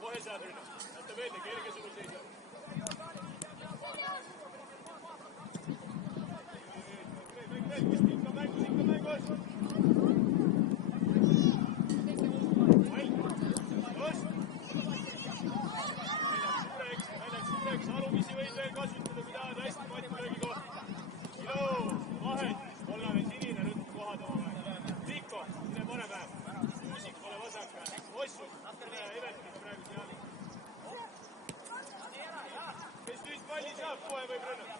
Kohe saad rünnak. Jätta meelde, kerge sul seisab. Ikka mängus. Väljaks suureks, alumisi võid veel kasutada, kui tahad hästi matimulöögi kohta. Vahed, kollane sinine, rüttu kohad oma vähe. Riiko, mine pane päev. Muusik, ole vasak vähe. Ossu, mine Evertiga praegu seal. Kes nüüd palli saab, kohe võib rünnata.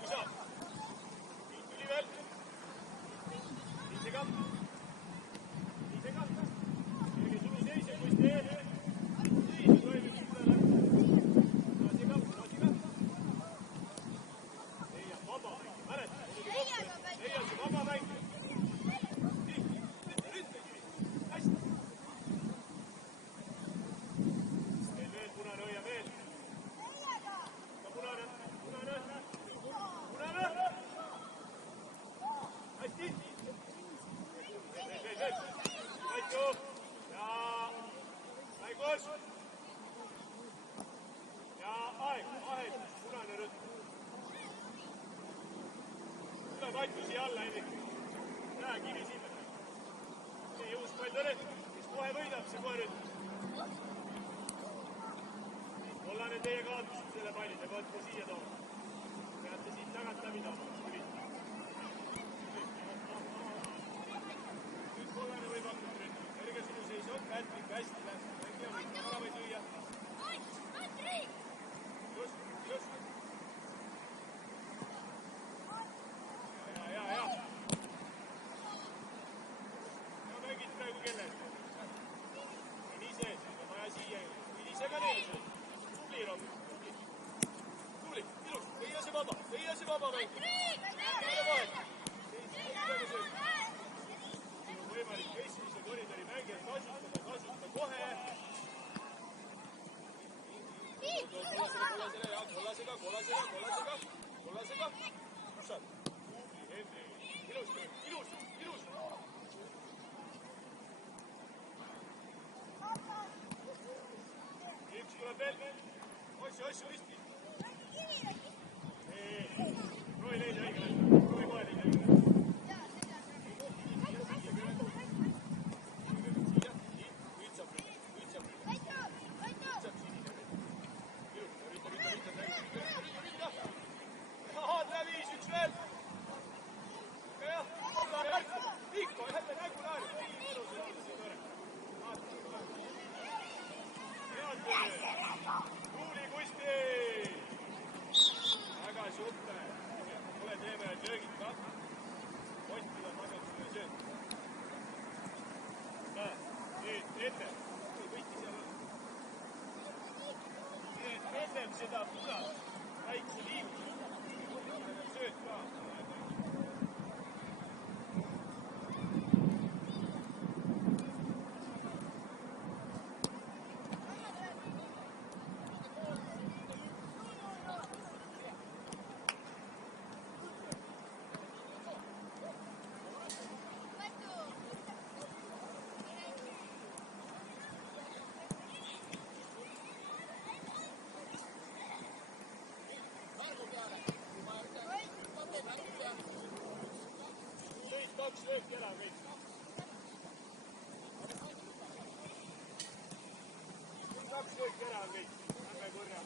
Kui saab. Tuli veel. Isega. Kerge sulu seise, kui tee. Nii, toimib sulle läbi. Naasiga. Leia vaba mäng. Mäleta. Leia see vaba mäng. Nii, ründagi. Hästi. Veel punane hoia veel. Ka punane. Hästi! Aitu! Ja mängus! Ja aeg, punane rütm. Tuleb Aitu siia alla, Henrik. Näe, kivi sinna. Nii, uus pall tõre, kes kohe võidab, see kohe rütm. Kollane teie kaotused selle palli, te peate siia tooma. Peate siit tagant läbi tooma. Kollane võib hakata ründama. Kerge sinu seis on, Kätlik hästi läks. Mängija võid, ära võid lüüa. Just. Ja. Ja mängid praegu kelle? Nii sees, aga maja siia. Ise ka neile sees. Tubli rohkem. Tubli, ilus. Leia see vaba mäng. Peale vahet. Võimalik esimese koridori mängijad kasutada kohe. Kollasega. Kus saad? Henri, ilus. Üks tuleb veel. Ossi risti. Proovi leida õige. seda punast väikse liigutust. Sööd ka. Kaks lööki ära kõik. Kaks lööki ära kõik. Lähme korra.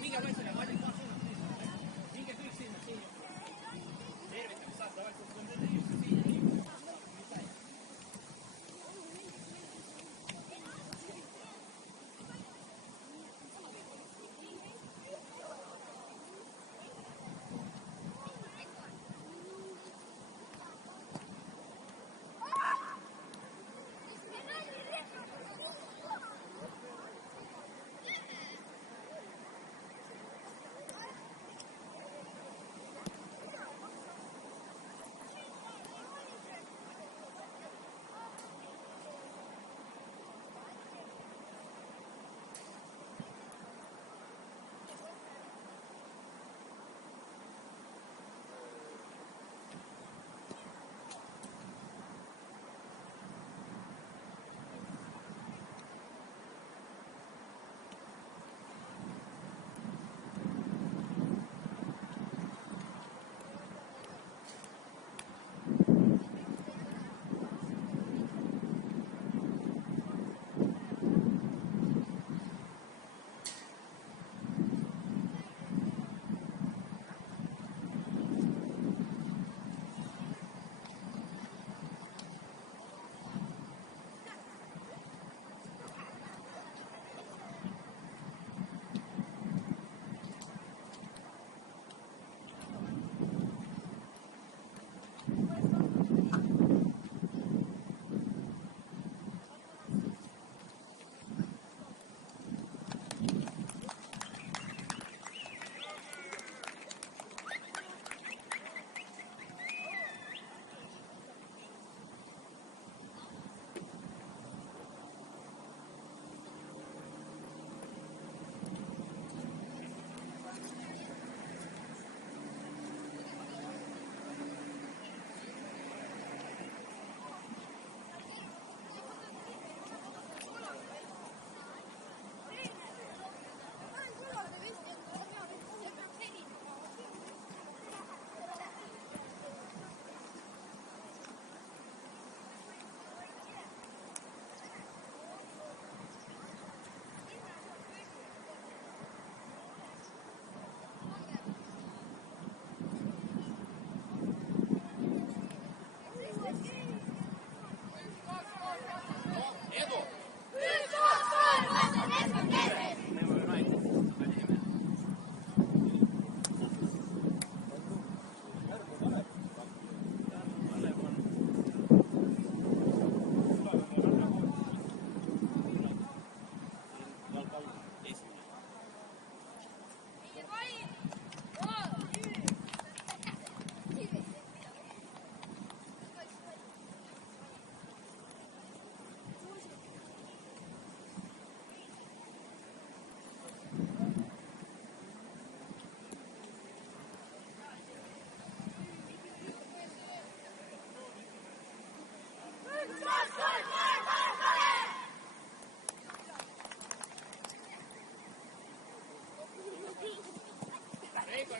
minge kaitsele, ma ütlen, minge kõik sinna siia. Tervitamist saab, davai, kui on siia.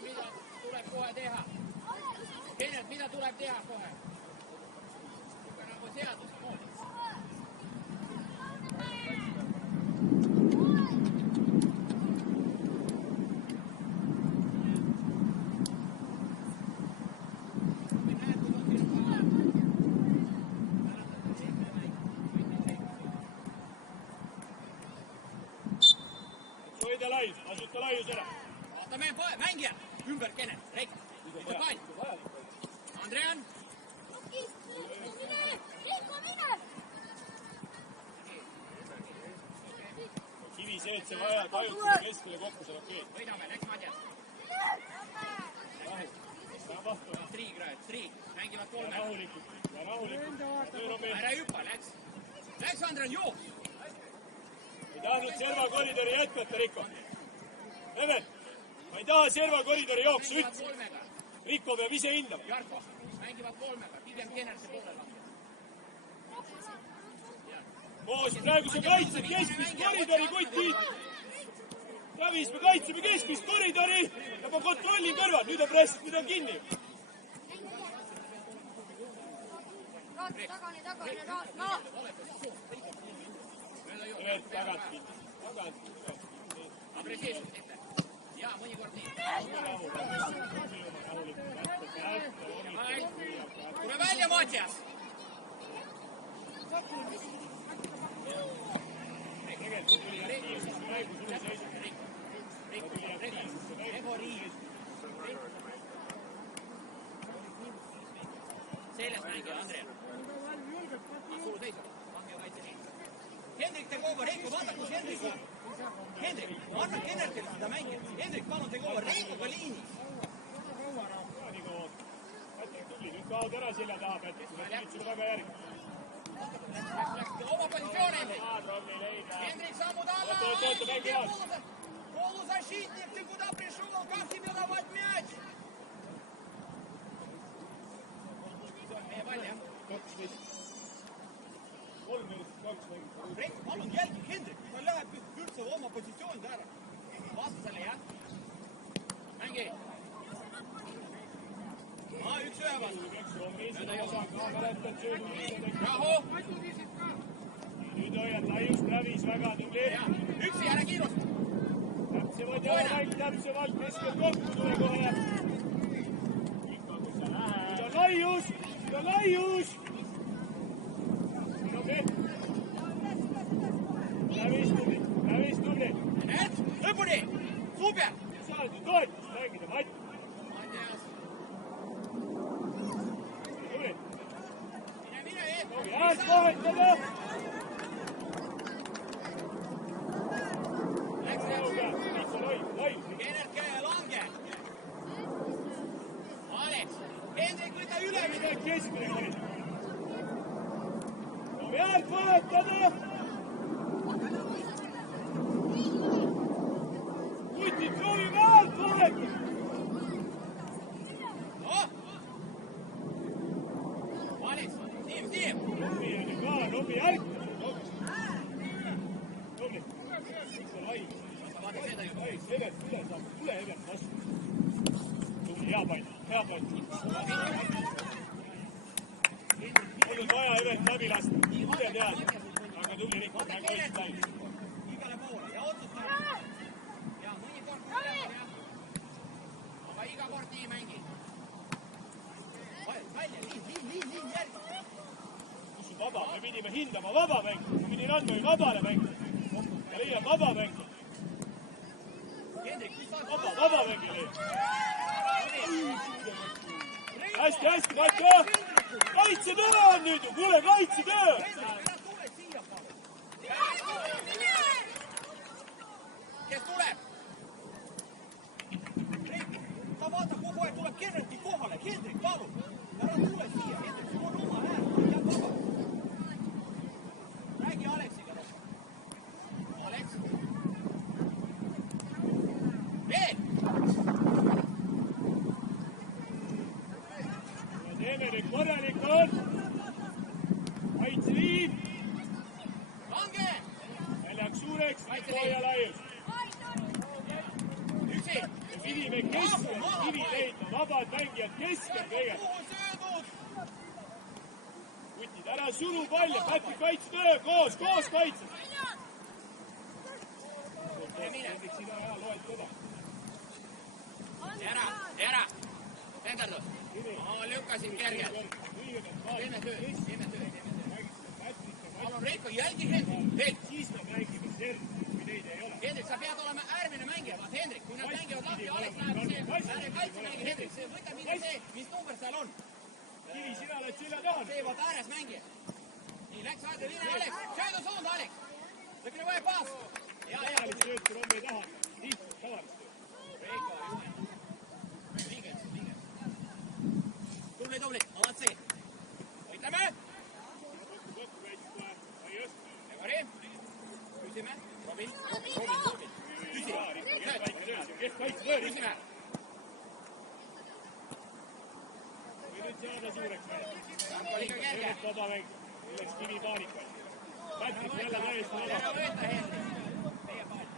Mida tuleb kohe teha? Kenneth, mida tuleb teha kohe? Nagu seadus moodi. Hoida laius, asuta laius ära. Vaata meie mängija, ümber Kenneth, Reika. Andrean. Kivi see, et see vaja tajutada keskele kokku, see on okei. Võidame, läks Madjas. Trii, mängivad kolme. Rahulikult. Ära hüppa, läks Andrean, jooks. Ei tahtnud serva koridori jätkata, Rikko. Evel, ma ei taha serva koridori jooksu üldse. Rikko peab ise hindama. Jarko, mängivad kolmega, pigem Kennerse poole langeb. Koos, praegu sa kaitsed keskmist koridori, kutid. Travis, me kaitseme keskmist koridori ja ma kontrollin kõrval. Nüüd on press, nüüd on kinni. Tagani, Tagant kinni. Agressiivselt ette. Matjas. Tegelikult tuli aktiivsesse mängu sulle seisab. Seljas mängija, Andrea. Suur seisab. Hendrik, tee koova, Reiko, vaata, kus Hendrik on. Hendrik, anna Hendrikile seda mängida. Hendrik, palun tee koova, Reikoga liinis. Nii koos. Pätrik tubli, nüüd kaod ära selja taha, Pätrik. Nüüd sulle väga järgi. Läks oma positsioon, Hendrik. Hendrik, sammud alla. Полузащитник, ты куда пришел? Как тебе давать мяч? Meie pall, jah? 3-2 Reik, palun jälgi Hendrik, ta läheb üldse oma positsioonid ära. Vastasele, jah? Mängi. Üks ühe vastu. Rahu. Nüüd hoiad laiust lävis väga tubli. Üksi ära kiirusta. Täpsemalt jälle täpsemalt, keskel kokku tule kohe. Nüüd on laius, nüüd on laius. Lävis tubli. Näed, lõpuni, super. Saad ju toetust mängida, Mati. Matjas. Tubli. Mine ees. Jääd vahetada. Enerke, lange! Alex, Hendrik, võta üle! Mida keskmine oli? No pead vahetada! Kutid, proovi pead vahetada! Alex, Tiim! Robi on ju ka, Robi järg! Tubli! Miks on lai? Evert üle saab, tule Evert vastu. Tubli, hea pall. Mul on vaja Evert läbi lasta. Tule tead. Aga tubli Rikko, väga õigest läinud. Igale poole ja otsustada. Ja mõnikord üleval, jah. Aga iga kord nii mängi. Välja, nii, järgi. Kus on vaba? Me pidime hindama vaba mäng. Me pidin andma vabale mäng. Ja leiab vaba mäng. Vaba mängi leib. Hästi, Matja! Kaitsetöö on nüüd ju, kuule, kaitsetöö! Kes tuleb? Ta vaata, kogu aeg tuleb Hendriki kohale. Hendrik, palun! Ära tule siia, Hendrik, sul on oma hääl. Jääb vaba. Räägi Aleksiga. Aleks? Teeme nüüd korralikult. Kaitseliin. Lange! Läks suureks, ja laius. Üksi! Me pidime keskel kivi leidma, vabad mängijad keskel kõigest. Kutid, ära suru palja, Pätri kaitsetöö, koos kaitses. Sina hea loed teda. Ära! Tenderdus! Lükkasin kergelt. Teeme töö. Palun Reiko, jälgi Hendrik. Siis me mängime servi, kui neid ei ole. Hendrik, sa pead olema äärmine mängija. Vaat Hendrik, kui nad mängivad lahti, Alex läheb see. Ääre kaitsemängi Hendrik, võta mine see, mis number seal on. Kivi, sina oled selja taha. See vaat ääres mängija. Nii, läks aega, mine Alex. Söödusuund, Alex. Lõpine võe paas. Tavalist tööd, kui on me taha. Lihtsalt tavalist tööd. Reiko, juhe. Tubli, alatsi. Võitleme. Egori. Küsime. Robin. Küsi. Küsime. Või nüüd saada suureks mäng. Oli ka kerge. Vaba mäng. Üles kivi paanika. Pätrik jälle täiesti vaba. Võeta Hendrik. Meie pall.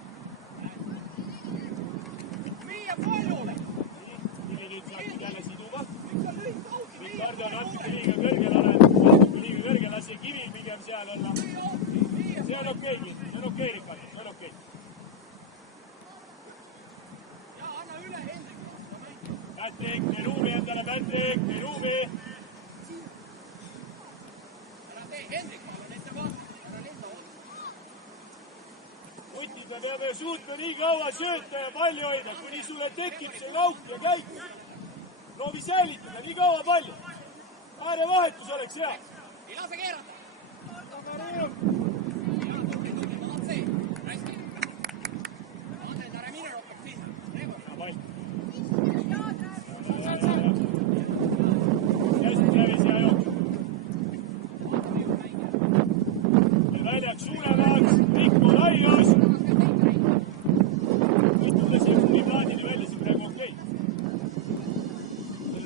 Meie pallule. Mille nüüd saab jälle siduma. Ricardo on natuke liiga kõrgel lasi kivil pigem seal olla. See on okei, Ricardo, see on okei. Ja anna üle Hendrik. Pätrik, me ruumi endale, Pätrik, me ruumi. me peame suutma nii kaua sööta ja palli hoida, kuni sulle tekib see lauk ja käik. Proovi säilitada nii kaua palli. Äärevahetus oleks hea. Ei lase keerata. Väljaks suuremaks, Mikko laias. Võttuda siia kuni plaadini välja, siin praegu okei.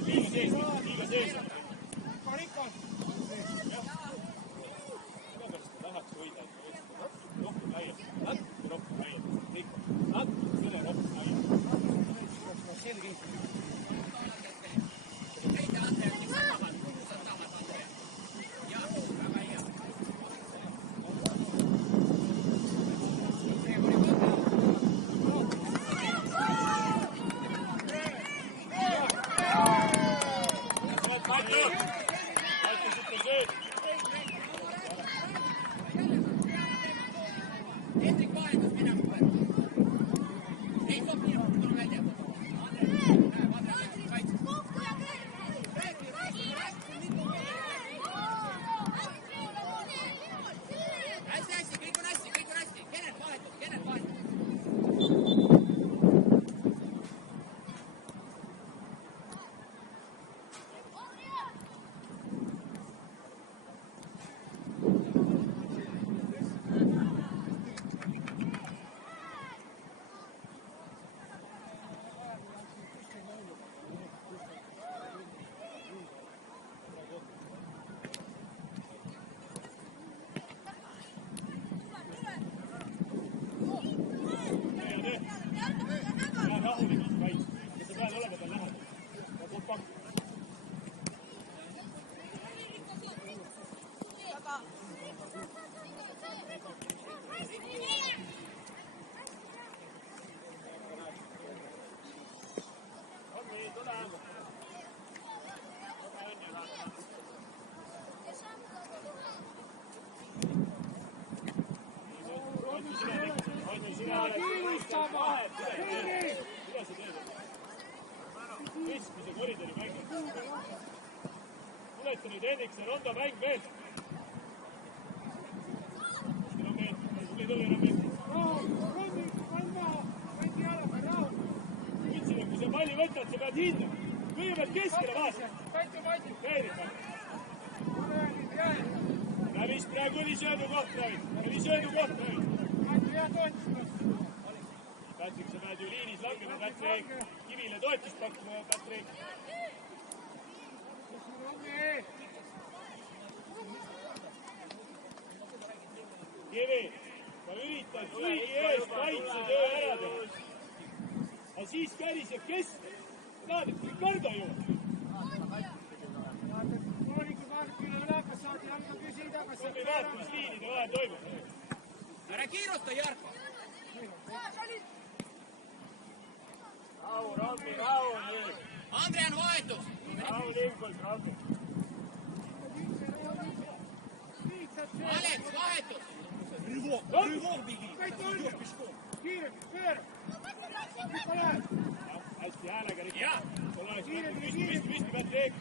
Liiga sees. Rikko. Tahaks hoida, et rohkem laias. Natuke rohkem laias. Rikko, natuke selle rohkem laias. Selge. Hendrik vahetus minema võtta. Ei topi, tule välja. Hästi, kõik on hästi. Kennet vahetus. Keskmise koridori mäng. Tuleta nüüd Hendrik, see Rondo mäng veel. Võtsime, kui see palli võtad, sa pead hindama. Kõigepealt keskele vaatama. Lävis praegu oli söödukoht, Ravid. Patrik, sa pead ju liinis langema, Patrik. Kivile toetust pakkuma, Patrik. Kivi, sa üritad kõigi eest kaitsetöö ära teha. Aga siis käriseb keskel. Näed, et kõik karda ju. Kummi vaata, mis liinide vahel toimub. Ära kiirusta, Jarko. Rahu nüüd. Andre on vahetus. Rahu impuls, rahu. Alex, vahetus. Hästi häälega Rikko. Sul oleks püsti, Patrik.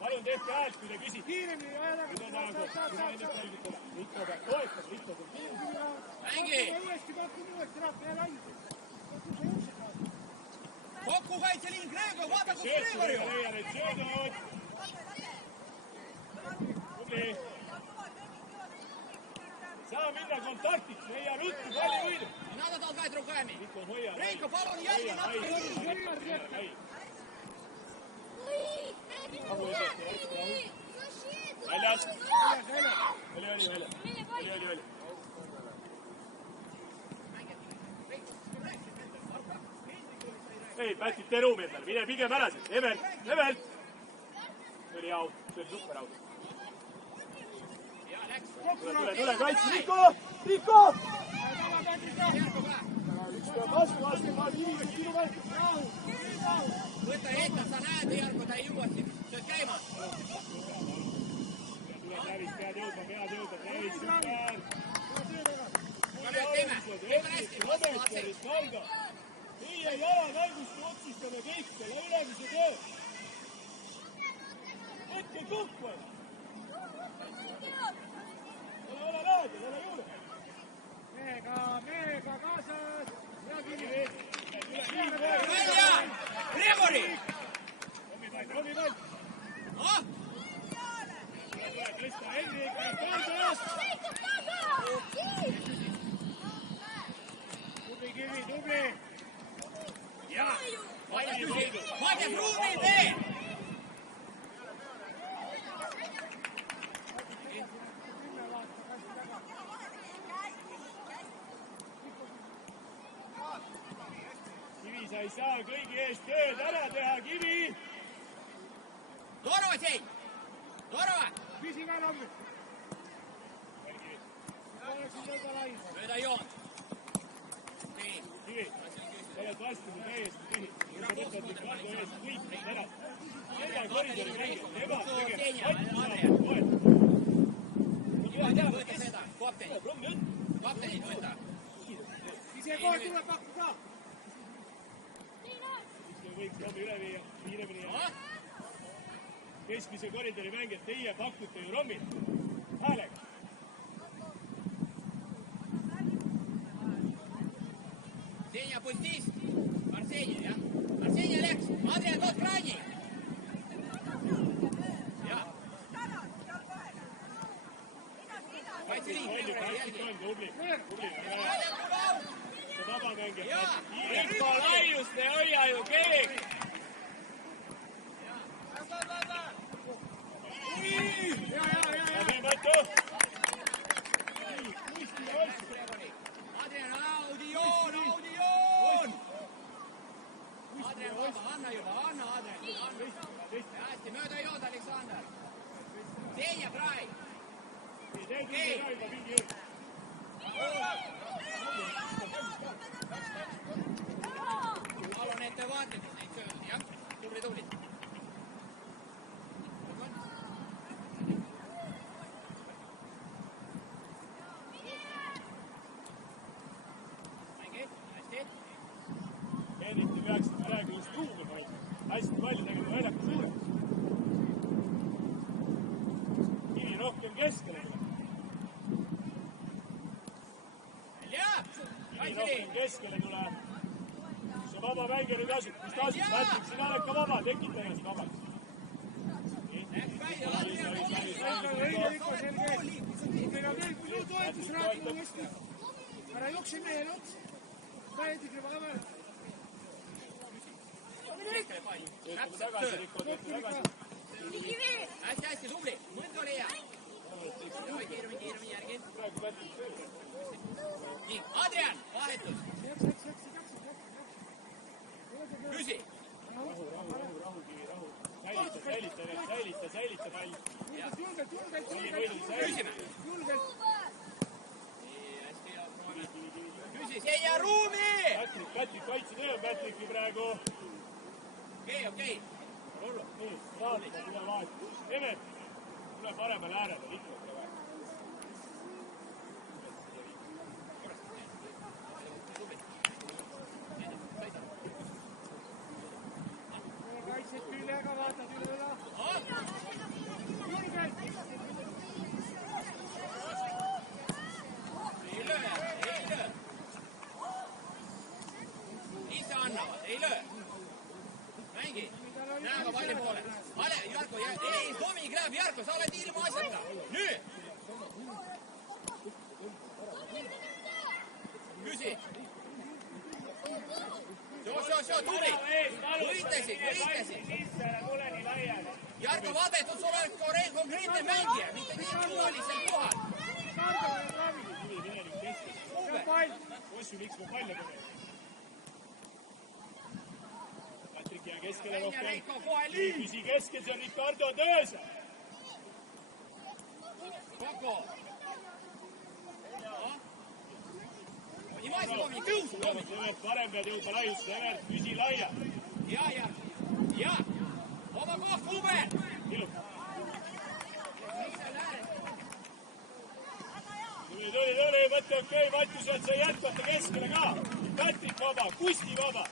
Palun tehke häält, kui te küsite. Rikko peab toetama. Mängi. Kokkukaitseliin Kreego, vaata kus Kreego ju. Leian, et söödavad. Tubli. Saa minna kontaktiks, leia ruttu, palli võidu. Надо толкать руками. Hoia. Рейко, palun jälgi natuke. Väljas. Oli. Ei, Pätid, tee ruumi endale, mine pigem ära siis. Evelt. See oli au, see oli super au. Tule, kaitse, Rikko! Üks peab vastu, ma kiiru vältima. Võta ette, sa näed, Jarko, ta ei jõua siin. See on käima. Pead jõudma, Trevis, super. Teeme hästi, vastu. jalamängust otsustame kõik, selle ülemise töö. Võtke kokku. Ole laadi, ole juurde. Meega kaasas. Välja! Gregori! Romi pall. Tule tõsta Hendrik, Ricardos. Tubli, tubli. Ja. Vaidjad ruumi tee! Kivi, sa ei saa kõigi eest tööd ära teha, Kivi! Torva siin! Torva! Püsi ka lammi! Mööda joont! Nii. Kivi, sa oled vastu mu täiesti tühi. Sa võtad Ricardo eest kõik need ära. Seda koridori mängib, nemad tegema. Võta seda, kaptenid. Kaptenid võta. Ise kohe tuleb pakku ka. Võiks Romi üle viia, kiiremini. Keskmise koridori mängijad, teie pakute ju Romil. Häälega. Senja pustist. Arsenija, jah? Arsenija läks. Adrian, tood kraani. Jah. Kaitseliit. Tubli. See vaba mängija. Rikko laiust ei hoia ju keegi. Adrian, Audion! Adrian, anna juba, anna Adrian. Hästi, mööda jood, Aleksander. Senja, Krai. Palun ettevaatlikult neid sööda, jah? Tubli. Eriti peaksid praegu just ruumi hoidma. Hästi palju tegema väljaku suure. Kivi rohkem keskele tuleb. Kivi rohkem keskele tuleb. See vaba mängija nüüd asub. Mis ta asub? Patrick, sina oled ka vaba. Tekita ennast vabaks. Meil on veel kui toetus rääkima hästi. Ära jookse mehele otsa. Ta jätik juba ka veel. Hästi, tubli. Mõnd oli hea. Kiiremini järgi. Nii, Adrian, vahetus. Küsi. Rahu, Kivi. Säilita pall. Julgelt. Küsime. Nii, hästi hea. Küsi, Senja ruumi! Patrick, kaitsetöö on Patricki praegu. Okei. Nii, saata, tule vahet. Evert, tule paremale äärele, ikka. Kaitsed küljega, vaatad üle. Julgelt. Ei löö. Ise annavad, ei löö. Mängi. Näega palli poole. Jarko, ei, Tomi Kräb, Jarko, sa oled ilma asjata. Nüüd. Küsi. Joo, tuli. Võitlesid. Jarko, vaadatud, sul on konkreetne mängija, mitte nii kuualisel kohal. Kossu, miks me palle teeme? Patrick jää keskele rohkem. Püsi keskel, see on Ricardo töös. Koko. Nii maisi Tomi, tõusu Tomi. Evert, varem pead jõudma laiusse, Evert, püsi laia. Ja. Oma koht, Ruben. Tuli, mõte okei, Mattius, et sa jätkata keskele ka. Patrick vaba, Kusti vaba.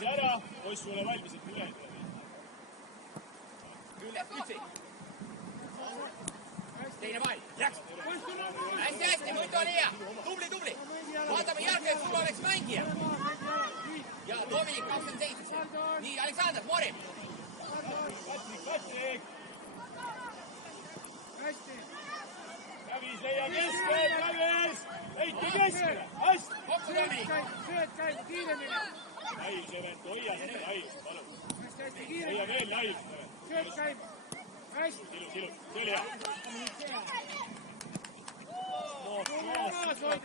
tagasi ära, poiss sulle valmis, et üle tuleb. Üle, üksi. Teine pall, läks. Hästi, võitu oli hea. Tubli. Vaatame Jarko, et sul oleks mängija. Ja Dominik 27. Nii, Aleksandr, Morim. Patrik. Kävis leia keskel, Kävis. Leiti keskele, hästi. Kokku Dominik. Sööd käib kiiremini. Laiuse vend, hoia seda laiust, palun. Hästi kiiremini. Hoia veel laiust. Sööd käib. Hästi. Ilus, see oli hea.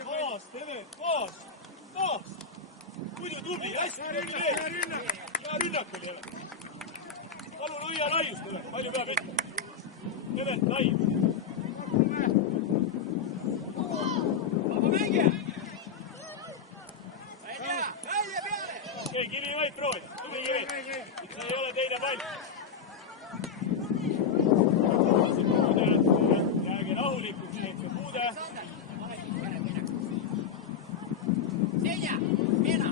Koos, Teve, koos. Muidu tubli, hästi. Hea rünnak oli, Teve. Palun hoia laiust, Teve, palju peab ette. Teve, lai. Vaba mängija. Välja peale. Okei, Kivi vaid proovi. Tubli Kivi. Miks ei ole teine pall? Räägi rahulikuks, ehk puude. Selja, Meena.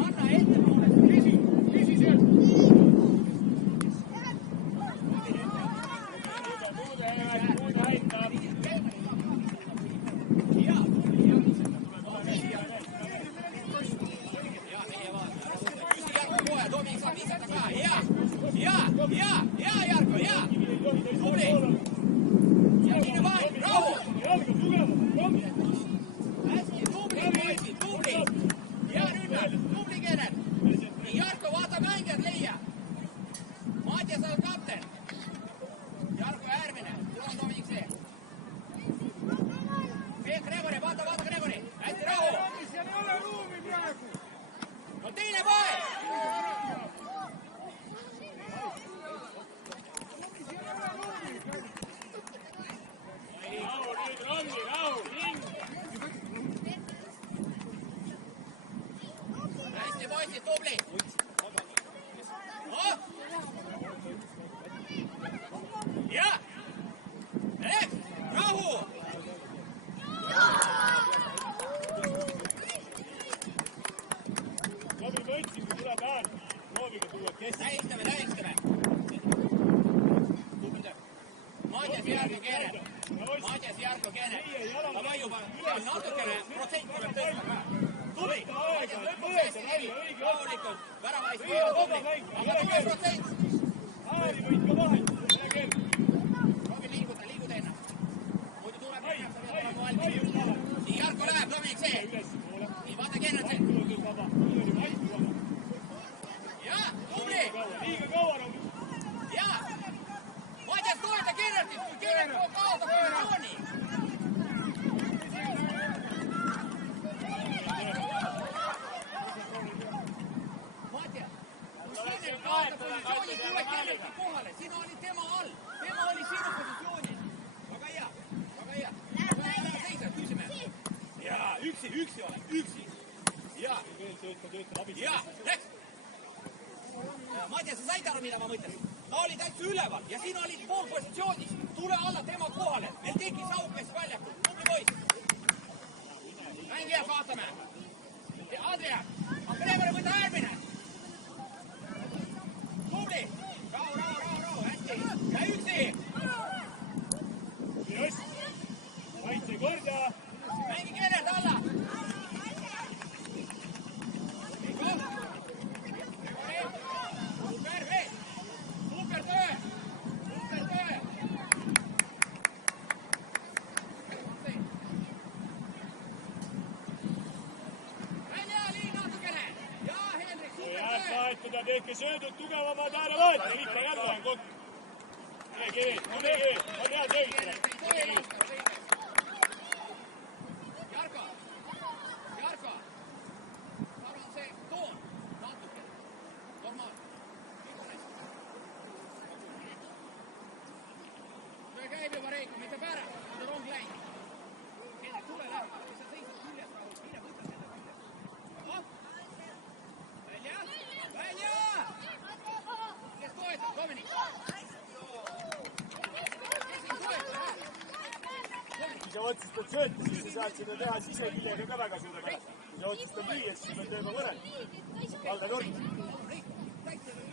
Anna ette mulle. Küsi sealt. Puude aitab. Hea, Jarko, hea! Tubli! Ja mine vaid, rahu! Jalga tugevalt, Hästi, tubli! Ja rünnak, tubli Kenel! Nii, Jarko, vaata mängijad leia! Matjas on kapten! Jarko äärmine, sul on Dominik see! Veel Gregori, vaata Gregori! Hästi, rahu! Seal ei ole ruumi praegu. No teine poeg! rahu, ring. Hästi, poisid, tubli! Ja! Läks! Rahu! Läbi võtsi, kui tuleb hääl. Proovige tuua keskele. Tähistame. Matjas Jarko Kene. Davai juba, natukene protsent tuleb tõsta ka. Tubli! Matjas lõpuks hästi läbi. Rahulikult. Väravaist võivad tubli. Aga tule protsent. Hääli võid ka vahel. Ole kerge. Proovi liiguda ennast. Muidu tuleb ennast, sa pead olema valmis. Nii, Jarko läheb, Dominik see. Nii, vaata Kene see. Ja, tubli! Liiga kaua nagu. Ja! Matjas toeta Kennertit, kui Kennert kaotab positsiooni. Matjas, kui Kennert kaotab positsiooni, tule Kennerti kohale. Sina olid tema all. Tema oli sinu positsioonis. Väga hea. Lähe seisa, küsime. Jaa, üksi ole. Jaa. Jaa, läks. Matjas, sa said aru, mida ma mõtlesin? Ta oli täitsa üleval ja sina olid pool positsioonis. Tule alla tema kohale. Meil tekkis aukes väljakul. Tubli poiss. Mängijad vaatame. Adrian, Gregori võta äärmine. Tubli. Rahu. Hästi. Ja üksi. Kaitse korda. Mängi Kennert alla. Super töö! Välja liin natukene! Ja Henrik, super Jääb töö! vahetada, tehke söödud tugevamad äärevahed. Ikka jälle on kokku. Tule Kivi. On hea tööd. Jarko! Palun see toon natuke. Normaalne. Töö käib juba Reiko, mitte pärast. On rong läinud. Kenneth, tule läheb. Sa seisad küljes. Mine võta selle küljes. Välja! Kes toetab? Dominik. vaatad sööti, siis sa saad seda teha siseküljega ka väga suurepäraselt. Kui sa otsustad lüüa, siis pead lööma võrreld. Alla nurga.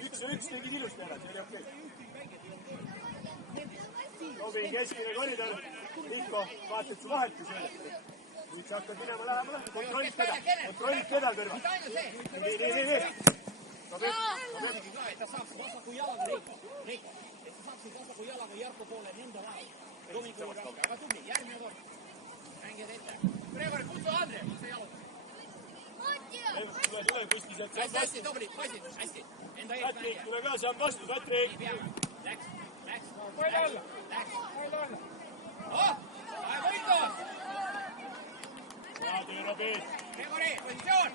1-1 tegid ilusti ära, see oli okei. Tobi keskine koridor. Mikko, vaatad su vahet, kui söödad. Nüüd sa hakkad minema lähemale. Kontrollid keda kõrval. Nii. Tobi. Et ta saaks vasaku jalaga Reiko. Et ta saaks vasaku jalaga Jarko poole nende vahel. Väga tubli, järgmine kord. Mängijad ette. Gregor, kutsu Andre, kutsu jaluga. Tule kusti sealt. Hästi, tubli, poisid, hästi. Enda eest Patrik, mängija. tule ka, see on vastu, Patrik. Läks. Palju alla. Oh, läheb võitlus. Hea töö, Robi. Gregori, positsioon.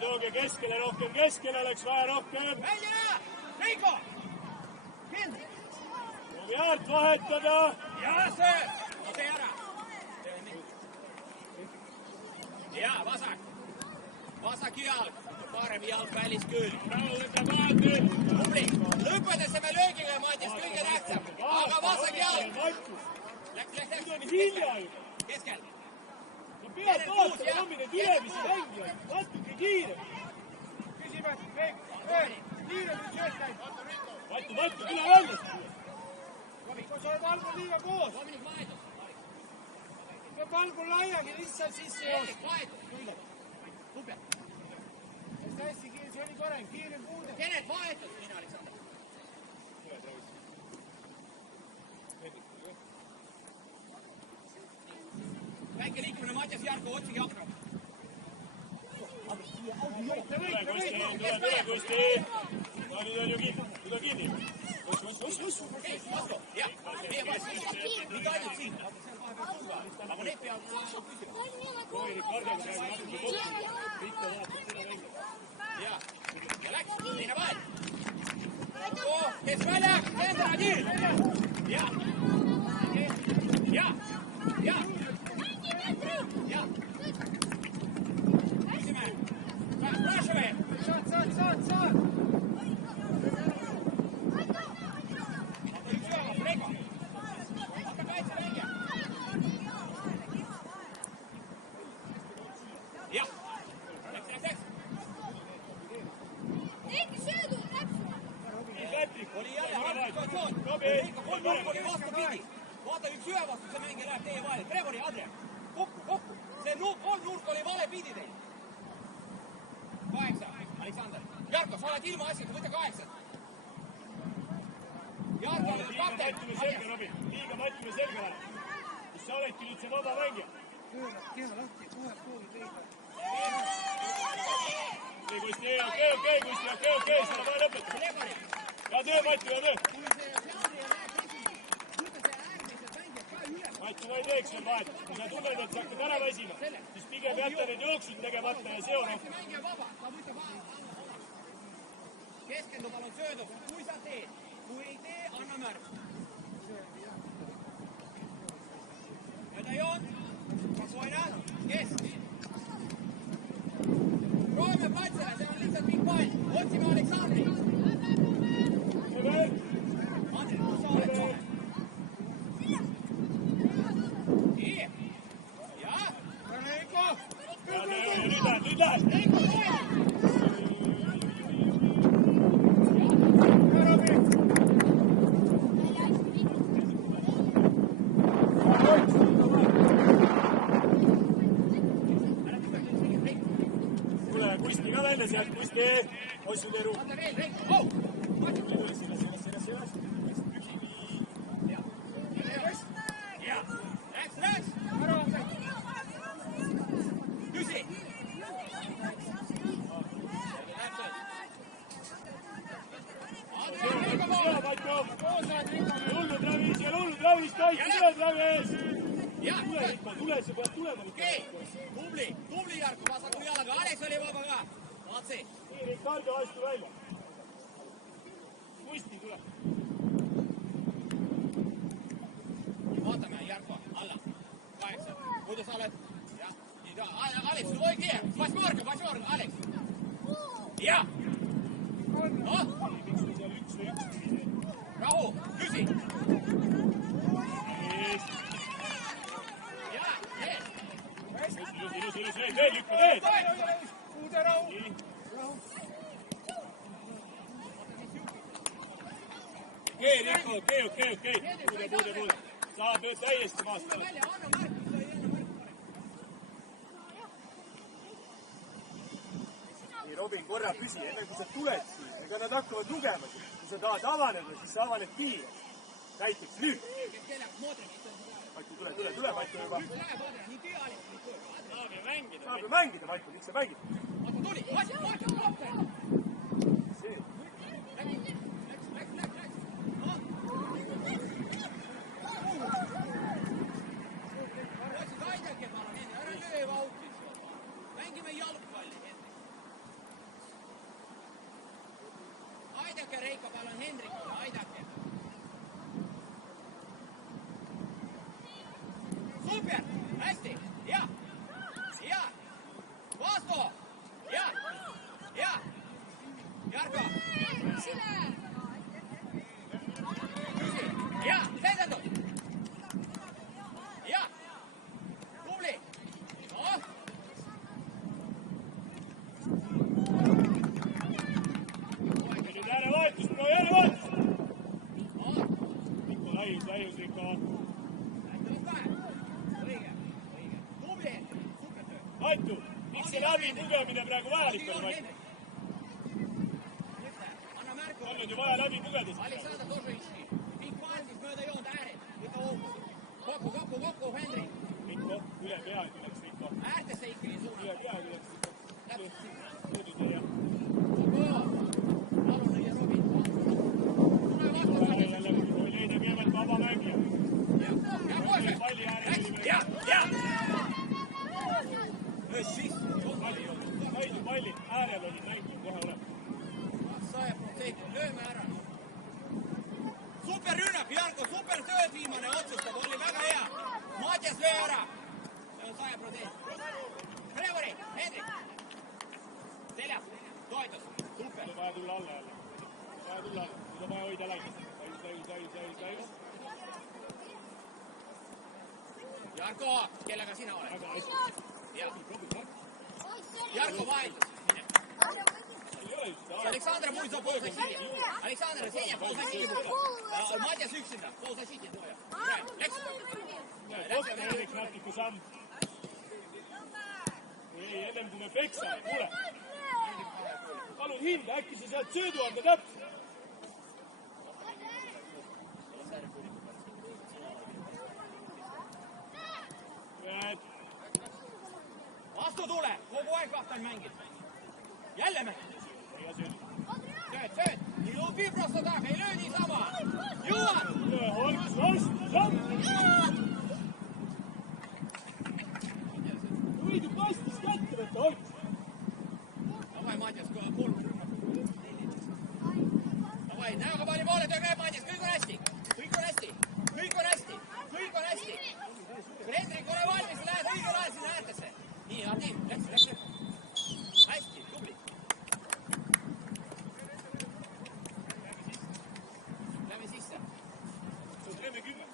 Tooge, keskele rohkem, keskele oleks vaja rohkem. Välja! Reiko! Kind! Tooge Jaart vahetada. Ja söö! No tee ära. Ja, vasak. Vasak jalg. Parem jalg välis küll. Tubli. Lõpetasime löögiga, Matis, kõige tähtsam. Aga vasak jalg. Läks. Hilja ju. Keskel. Sa pead vaatama hommine ülemisi mängija. Natuke kiirem. Küsime, Reik, kiirem nüüd sööt läinud. Matu, tule välja. Kui sa oled algul liiga koos, Dominik vahetus. peab algul laiagi lihtsalt sisse joost. Vahetus. Tubli. Hästi kiirem, see oli parem, kiirem puude. Kenet vahetus. Mina, Aleksander. Väike liikumine, Matjas Jarko, otsige akna. Tule Kusti. No nüüd on ju kinni. Nüüd on kinni. Uss. Ei, vastu. Jah, meie vastu. Mitte ainult siin. Aga need peavad küsima. Koirik Kardega praegu natuke kokku. Rikko vaatab seda välja. Ja läks. Teine vahel. Kes välja? Kendra, nii. Ja. Küsime. Спрашиваем. Saad. Jah. Läks. Patrik, Oli jälle halb situatsioon. Reiko, kolm oli vastupidi. Vaata, üks ühe vastu see mängija läheb teie vahele. Gregori, Adrian. Kokku. See kolmnurk oli vale pidi teil. 8, Aleksander. Jarko, sa oled ilma asjata, võta 8. Jarko on kapten. Liiga Matile selga läheb. Kus sa oledki nüüd see vaba mängija? Keha lahti, kohe proovid leida. Okei, Kusti, seda vaja lõpetada. Gregori. Hea töö, Mati, hea töö. Kui see Jandri läheb esimene, võta see äärmised mängijad ka üle. Mati, ma ei teeks veel vahet. Kui sa tunned, et sa hakkad ära väsima, siis pigem jätta need jooksud tegemata ja seo rohkem. Mängija vaba, ta võtab keskendu palun söödu, kui sa teed. Kui ei tee, anna märku. Mööda joon. Koina, kes? Proovime platsile, see on lihtsalt pikk pall. Otsime Aleksandri. Andri, kus sa oled? Nii. Ja. Reiko. Nüüd lähed. Tule Kusti ka välja sealt, Kusti. Ossu keeru. Anda veel, Reiko. Ja. Läks. Küsi. Hullud ravis, kõik tuled ravis. Jah. Tule, sa pead tulema. Okei. Tubli Jarko, vasaku jalaga. Alex oli vaba ka. Vaatsi. Ricardo astu välja. Kusti tule. Vaatame, Jarko, alla. 8. Muidu sa oled... Alex, oi kiire. Pasmorga, Alex. Jah. Rahu, küsi. Ilus, veel, lükka teed! Uude rahu! Nii. Okei, Rikko, okei. Puude. Saab nüüd täiesti maast. Tule välja, anna märku, sa ei anna märku. Nii, Robin, korra püsi, enne kui sa tuled siin, ega nad hakkavad lugema siin. Kui sa tahad avaneda, siis sa avaned kiiresti. Näiteks nüüd. Maiku, tule, Maiku juba. Saab ju mängida. Saab ju mängida, Maiku, miks sa mängid? Vaata tuli, vaata, kohta! See. Läks. Poisid, aidake palun, ära löö vauhtis. Mängime jalgpalli, Hendrik. Aidake, Reiko, palun, Hendrikule, aidake. Super, hästi, ja. Vastu, ja. Jarko. Ja, seisandud. Ja, tubli. Noh. Nüüd äärevaatus, proovi äärevaatus. Rikko, laius, Rikko. Õige. Tubli, super töö. Maiku, miks see läbi pugemine praegu vajalik oli, Maiku? Anna märku. On nüüd ju vaja läbi pugeda. Aleksandr Tošoviski. Pikk paaldis mööda joont ääred. Võta hoogu. Kokku, Hendrik. Rikko, üle peagi läks Rikko. Äärtesse ikkagi Üle suunata. peagi läks Rikko. Täpselt. Nüüd ei tea. Palun lüüa Robin. Tule vastu. Oli leida kõigepealt vaba mängija. Ja kohe. Palli äärel oli veel. Ja. Kaisu palli äärel oli mängija kohe olemas. 100%. Lööme ära. Super rünnak, Jarko, super tööd viimane otsustab, oli väga hea. Matjas, löö ära. See on 100%. Trevori, Hendrik. Seljas, toetus, super. Nüüd on vaja tulla alla jälle. Nüüd on vaja hoida laias. Laius. Jarko, kellega sina oled? Väga hästi. Jarko vahetus. Mine. Ei ole just. Aleksandr Mulsov poolsassi. Aleksandr, Senja poolsassi. Matjas üksinda, poolsassi tooja. Läks. Kohtne Erik natuke samm. Ei, ennem kui me peksame, kuule. Palun hinda, äkki sa saad söödu anda täpselt. Vastu tule, kogu aeg kapten mängib. Jälle mängib. Sööd. Ei lubi prosto taga, ei löö niisama. Juhan! Holks vastu, samm. Võid ju kastis kätte võtta, Holks. Davai, Matjas, kolm. Davai, näoga palli poole, töö käib, Matjas, kõik on hästi. Hendrik, ole valmis, lähed õigel ajal sinna äärtesse. Nii, Ardi, läks. Hästi, tubli. Lähme sisse. Teeme 10.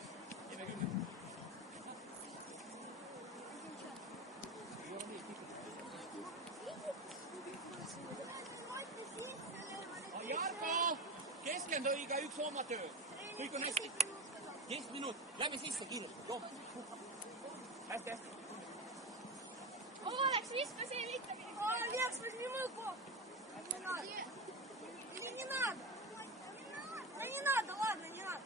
Jarko, keskendu õige, üks oma töö. Kõik on hästi. 10 minut, lähme sisse kiiresti, joo. Hästi. Oleks, viskas ei mitte. Алекс, возьми мою кофту. Или не надо? Да не надо, ладно, не надо.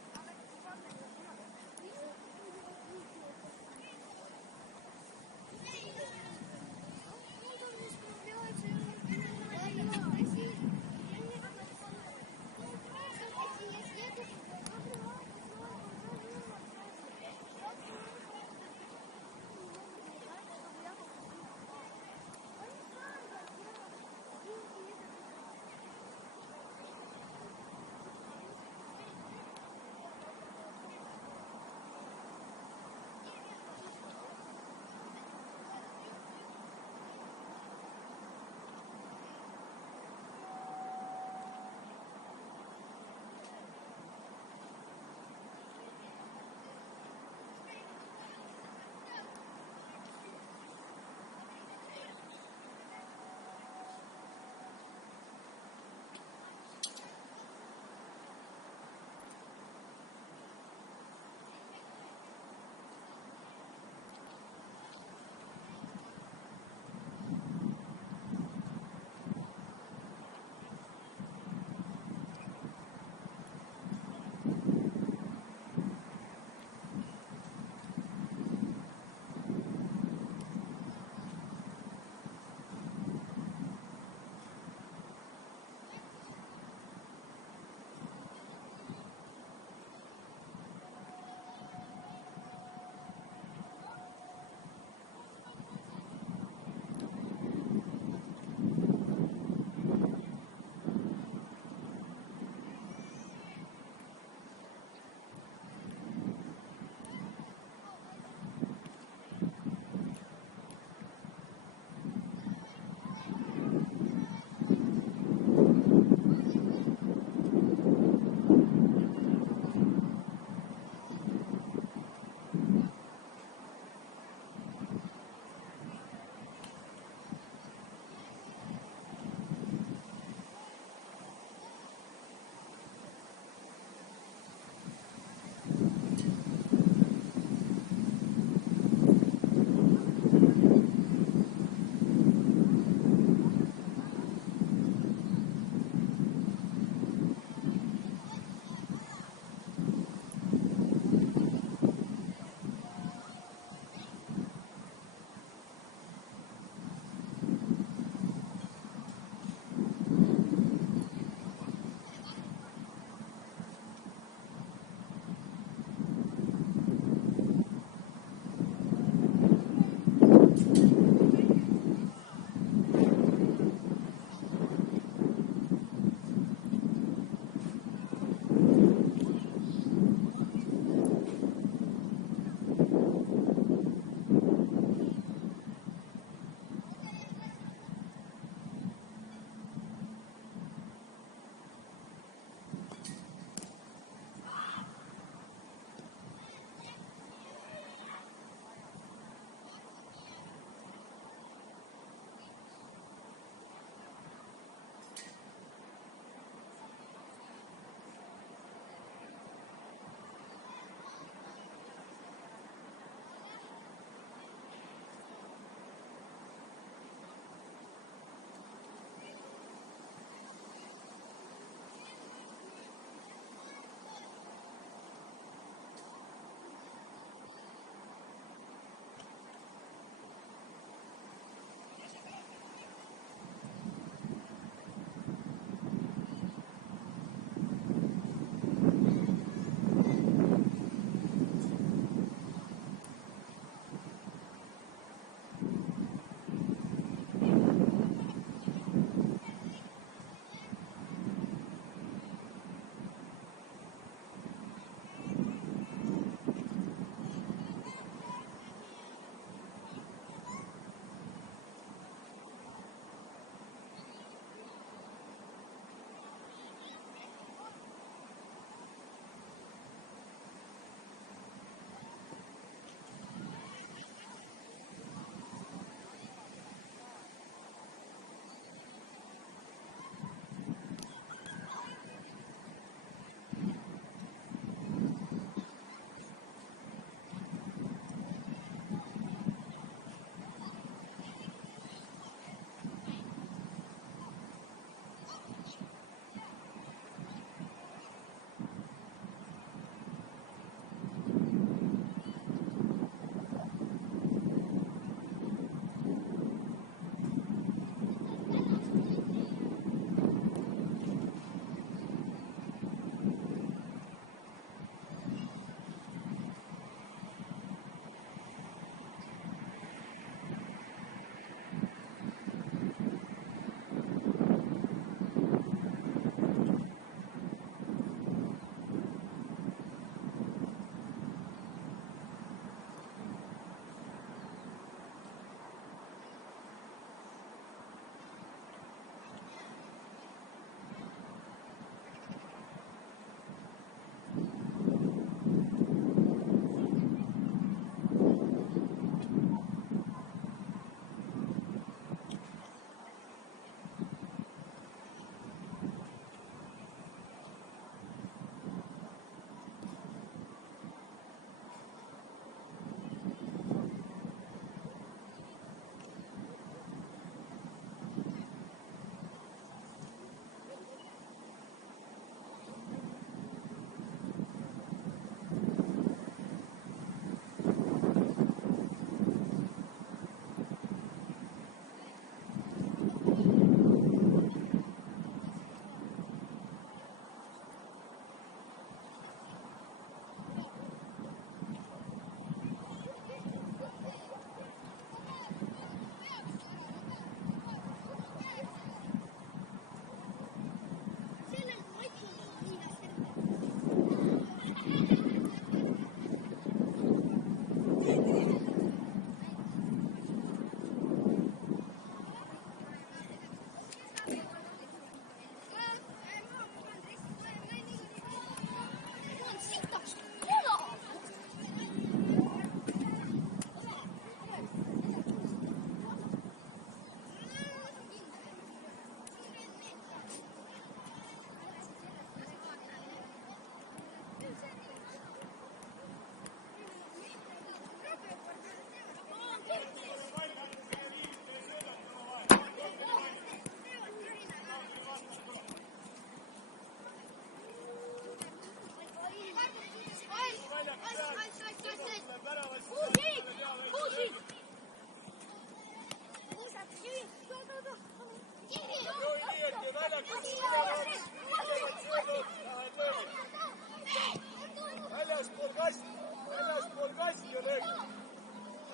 Väljaspool kasti ja löögid.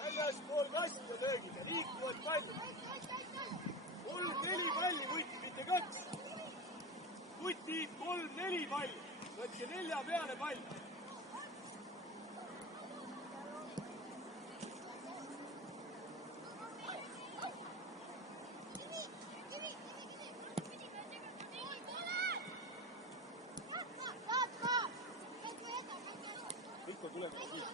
Väljaspool kasti ja löögid ja liikuvad pallid. 3-4 palli võiti, mitte 2. Kuti 3-4 palli. Võtke 4 peale pall. Ikka tuleb siit.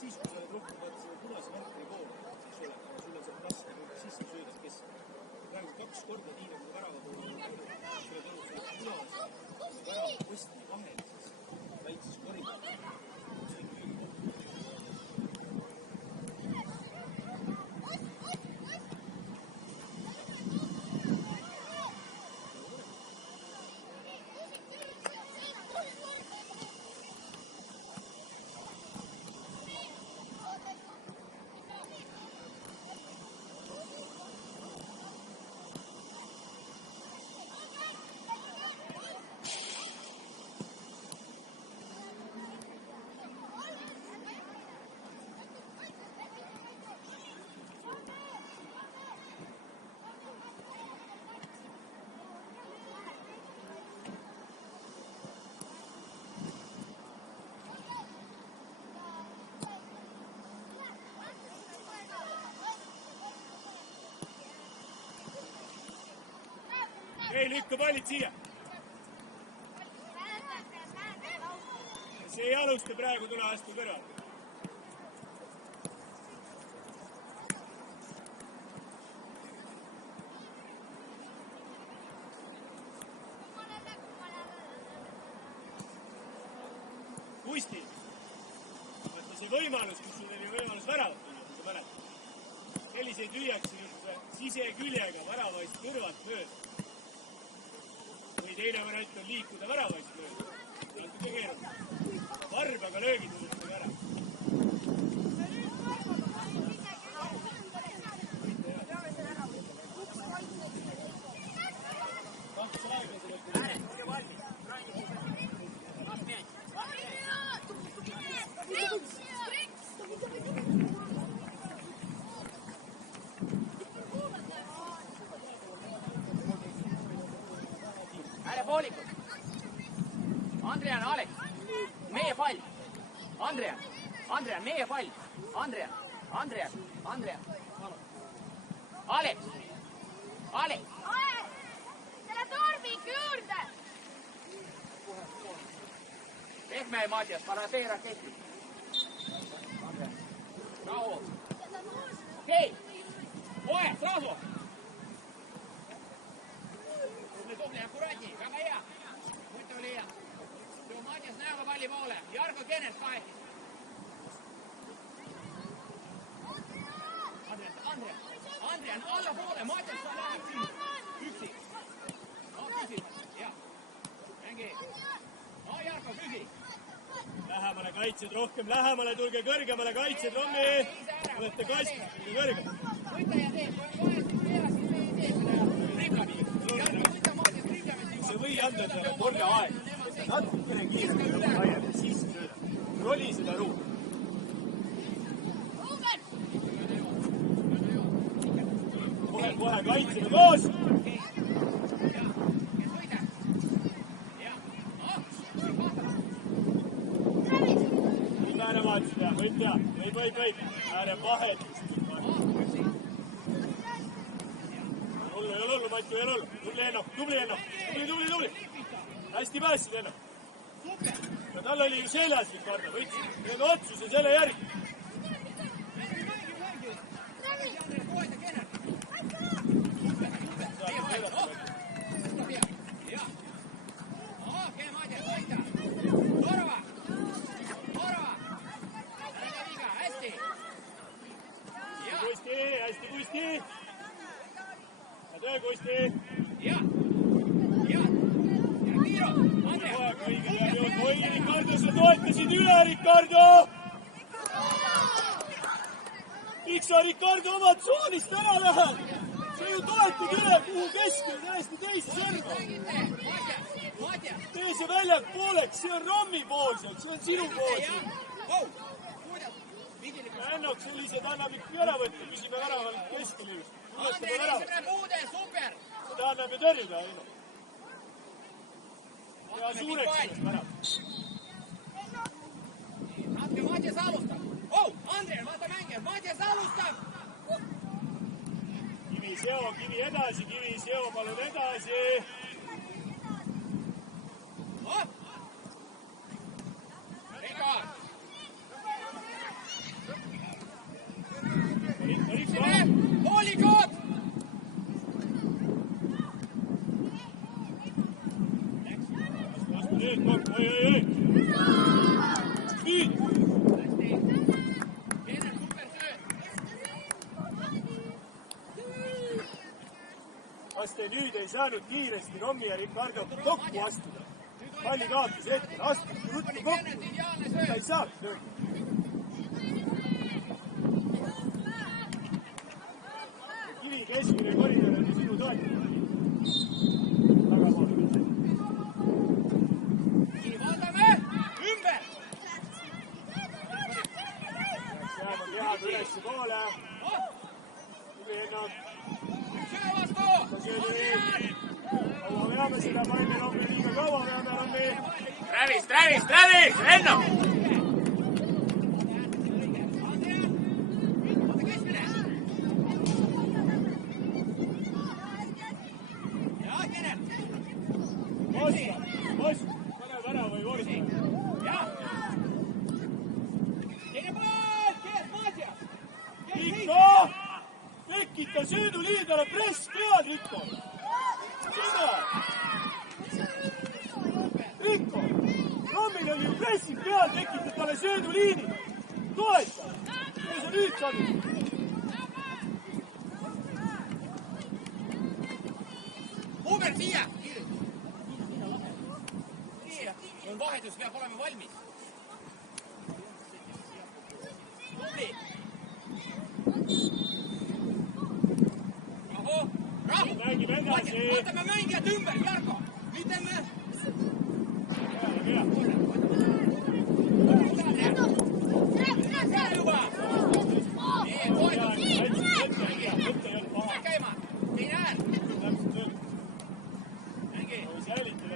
Siis, kui sa oled rohkem vaata selle punase värkri poole, eks ole, sul on see raske, siis sa söödad keskele. Praegu 2 korda nii nagu värava poole, selle tõru selle punase värava posti vahel, siis väikses koridor. See on küll koht. Ei, lükka pallid siia. See ei alusta praegu, tule astu kõrval. Kusti, vaata see võimalus, kus sul oli võimalus väravat tulla, kui sa mäletad. Selliseid lüüakse siseküljega väravaist kõrvalt mööda. Või teine variant on liikuda väravaist mööda. See on kõige keeruline. Varbaga löögid võtta ära. Poolikud. Andrian, Alex. Meie pall. Andrian, meie pall. Andrian. Alex. Selle tormik juurde! Pehme, Matjas, parasee raketti. Bravo. Okei. Oe, bravo. Tubli, akuraatni, väga hea. Mõte oli hea. Too Matjas näoga palli poole. Jarko Kenneth kaheti. Andrian, alla poole. Matjas, sa lähed sinna. Üksi. No, küsi. Jah. Mängi. No, Jarko, küsi. Lähemale kaitsed rohkem, lähemale, tulge kõrgemale kaitsed, Rommi. Olete kast, tulge kõrgemale. Võta ja tee. Kui on vahest teera, siis ei tee seda riblani. Jarko, võta Matjas riblani. See või anda talle korra aeg. Natukene kiiremini laiali, siis sööda. Roli seda ruumi. Kohe kaitseme koos. Ääre vaatsi teha, võib teha. Võib. Ääre vahel. Ei ole hullu, Mati, ei ole hullu. Tubli Enno. Tubli. Hästi päästsid, Enno. Ja tal oli ju seljas Ricardo, võtsin. Need otsuse selle järgi. Hästi Kusti. Ja töö Kusti. Oi, Ricardo, sa toetasid üle, Ricardo! Miks sa Ricardo oma tsoonist ära lähed? Sa ju toetad üle kuhu keskel täiesti teist sõrma. Tee see väljak pooleks, see on Rommi poolseks, see on sinu poolseks. Ennok sellised annab ikkagi ära võtta, küsime väraval keskel just. Seda annab ju tõrjuda, Eino. Ja suureks sellest värav. Natuke Matjas alustab. Andrei, vaata mängijad, Matjas alustab. Kivi Seo, Kivi edasi, Kivi Seo, palun edasi. Rika. Hoolikod! Vastu nüüd kokku, oi. Nüüd! Keener, super sööd. Kas te nüüd ei saanud kiiresti Rommi ja Ricardo kokku astuda? Palli kaotus ette, astuda, ruttu kokku. Ta ei saanud nüüd. Kivi keskmine koridor on sinu toetada. Väga poole. Vaatame! Ümber! Jääb on jääb üles poole. Kivi ennast. Söö vastu! Kaua veame seda palli Rommi, liiga kaua veame Rommi. Travis! Enno! Osta, pane vära või vorsta. Rikko! Tekita sööduliidale press pead, Rikko! Sina! Rikko! Rommil oli ju pressi peal, tekitad talle sööduliini. Toeta! Kui sa nüüd sadu? Uber siia! Vahetus peab olema valmis. Tubli! Rahu! Vaatame mängijad ümber, Jarko! Ütleme! Juba! Käima! Teine ääl!